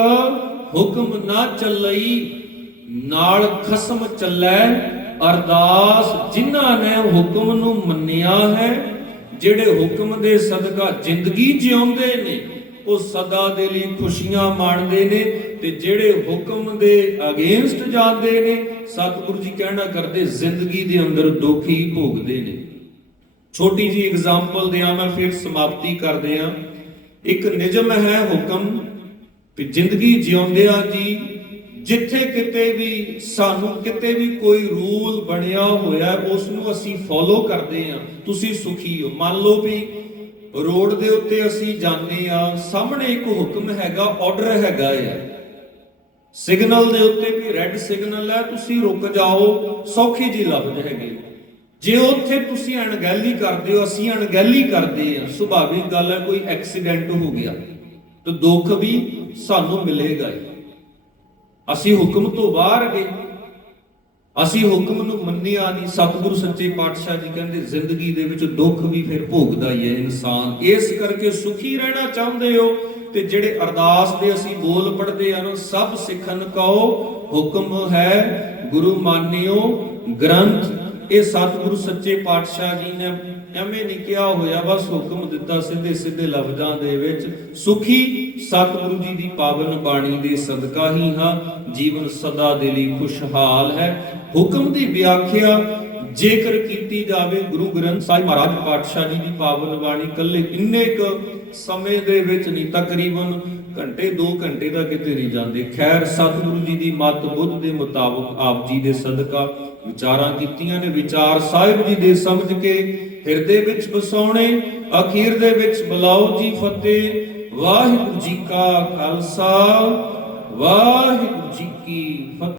ਹੁਕਮ ਨਾ ਚੱਲਈ, ਨਾਲ ਖਸਮ ਚੱਲੈ, ਅਰਦਾਸ ਜਿਨ੍ਹਾਂ ਨੇ ਹੁਕਮ ਨੂੰ ਮੰਨਿਆ ਹੈ, ਜਿਹੜੇ ਹੁਕਮ ਦੇ ਸਦਕਾ ਜ਼ਿੰਦਗੀ ਜਿਉਂਦੇ ਨੇ, ਉਹ ਸਦਾ ਦੇ ਲਈ ਖੁਸ਼ੀਆਂ ਮਾਣਦੇ ਨੇ ਤੇ ਜਿਹੜੇ ਹੁਕਮ ਦੇ ਅਗੇਂਸਟ ਜਾਂਦੇ ਨੇ, ਸਤਿਗੁਰੂ ਜੀ ਕਹਿਣਾ ਕਰਦੇ, ਜ਼ਿੰਦਗੀ ਦੇ ਅੰਦਰ ਦੁੱਖ ਹੀ ਭੋਗਦੇ ਨੇ। ਛੋਟੀ ਜੀ ਐਗਜ਼ਾਮਪਲ ਦਿਆਂ ਮੈਂ ਫਿਰ ਸਮਾਪਤੀ ਕਰਦੇ ਆ ਇੱਕ ਨਿਯਮ ਹੈ ਹੁਕਮ ਕਿ ਜ਼ਿੰਦਗੀ ਜਿਉਂਦਿਆਂ ਜੀ ਜਿੱਥੇ ਕਿਤੇ ਵੀ ਸਾਨੂੰ ਕਿਤੇ ਵੀ ਕੋਈ ਰੂਲ ਬਣਿਆ ਹੋਇਆ ਹੈ, ਉਸ ਨੂੰ ਅਸੀਂ ਫੋਲੋ ਕਰਦੇ ਆ ਤੁਸੀਂ ਸੁਖੀ ਹੋ। ਮੰਨ ਲਓ ਵੀ ਰੋਡ ਦੇ ਉੱਤੇ ਅਸੀਂ ਜਾਂਦੇ ਆ ਸਾਹਮਣੇ ਇੱਕ ਹੁਕਮ ਹੈਗਾ ਆਰਡਰ ਹੈਗਾ ਆ। ਸਿਗਨਲ ਦੇ ਉੱਤੇ ਵੀ ਰੈੱਡ ਸਿਗਨਲ ਹੈ ਤੁਸੀਂ ਰੁਕ ਜਾਓ ਸੌਖੀ ਜੀ ਲਫ਼ਜ਼ ਹੈਗੇ। ਜੇ ਉੱਥੇ ਤੁਸੀਂ ਅਣਗਹਿਲੀ ਕਰਦੇ ਹੋ, ਅਸੀਂ ਅਣਗਹਿਲੀ ਕਰਦੇ ਆ ਸੁਭਾਵਿਕ ਗੱਲ ਹੈ, ਕੋਈ ਐਕਸੀਡੈਂਟ ਹੋ ਗਿਆ ਤਾਂ ਦੁੱਖ ਵੀ ਸਾਨੂੰ ਮਿਲੇਗਾ ਹੀ। ਅਸੀਂ ਹੁਕਮ ਤੋਂ ਬਾਹਰ ਗਏ। ਅਸੀਂ ਹੁਕਮ ਨੂੰ ਮੰਨਿਆ ਨਹੀਂ। ਸਤਿਗੁਰੂ ਸੱਚੇ ਪਾਤਸ਼ਾਹ ਜੀ ਕਹਿੰਦੇ, ਜ਼ਿੰਦਗੀ ਦੇ ਵਿੱਚ ਦੁੱਖ ਵੀ ਫਿਰ ਭੋਗਦਾ ਹੀ ਹੈ ਇਨਸਾਨ। ਇਸ ਕਰਕੇ ਸੁਖੀ ਰਹਿਣਾ ਚਾਹੁੰਦੇ ਹੋ ਤੇ ਜਿਹੜੇ ਅਰਦਾਸ ਦੇ ਅਸੀਂ ਬੋਲ ਪੜਦੇ ਆ ਨਾ ਸਭ ਸਿੱਖਣ ਕਹੋ, ਹੁਕਮ ਹੈ, ਗੁਰੂ ਮਾਨਿਓ, ਗ੍ਰੰਥ ਇਹ ਸਤਿਗੁਰੂ ਸੱਚੇ ਪਾਤਸ਼ਾਹ ਜੀ ਨੇ ਐਵੇਂ ਨਹੀਂ ਕਿਹਾ ਹੋਇਆ, ਬਸ ਹੁਕਮ ਦਿੱਤਾ ਸਿੱਧੇ ਸਿੱਧੇ ਲਫ਼ਜ਼ਾਂ ਦੇ ਵਿੱਚ, ਸੁਖੀ ਸਤਿਗੁਰੂ ਜੀ ਦੀ ਪਾਵਨ ਬਾਣੀ ਦੇ ਸਦਕਾ ਹੀ ਹਾਂ, ਜੀਵਨ ਸਦਾ ਦੇ ਲਈ ਖੁਸ਼ਹਾਲ ਹੈ। ਹੁਕਮ ਦੀ ਵਿਆਖਿਆ ਜੇਕਰ ਕੀਤੀ ਜਾਵੇ, ਗੁਰੂ ਗ੍ਰੰਥ ਸਾਹਿਬ ਮਹਾਰਾਜ ਪਾਤਸ਼ਾਹ ਜੀ ਦੀ ਪਾਵਨ ਬਾਣੀ ਕੱਲੇ ਇੰਨੇ ਕ ਸਮੇਂ ਦੇ ਵਿੱਚ ਨਹੀਂ, ਤਕਰੀਬਨ ਘੰਟੇ 2 ਘੰਟੇ ਦਾ ਕਿਤੇ ਨਹੀਂ ਜਾਂਦੇ। ਖੈਰ, ਸਤਿਗੁਰੂ ਜੀ ਦੀ ਮਤ ਬੁੱਧ ਦੇ ਮੁਤਾਬਕ ਆਪ ਜੀ ਦੇ ਸਦਕਾ ਵਿਚਾਰਾਂ ਕੀਤੀਆਂ ਨੇ, ਵਿਚਾਰ ਸਾਹਿਬ ਜੀ ਦੇ ਸਮਝ ਕੇ ਹਿਰਦੇ ਵਿੱਚ ਵਸਾਉਣੇ, ਅਖੀਰ ਦੇ ਵਿੱਚ ਬੁਲਾਓ ਜੀ ਫਤਿਹ। ਵਾਹਿਗੁਰੂ ਜੀ ਕਾ ਖਾਲਸਾ, ਵਾਹਿਗੁਰੂ ਜੀ ਕੀ ਫਤਿਹ।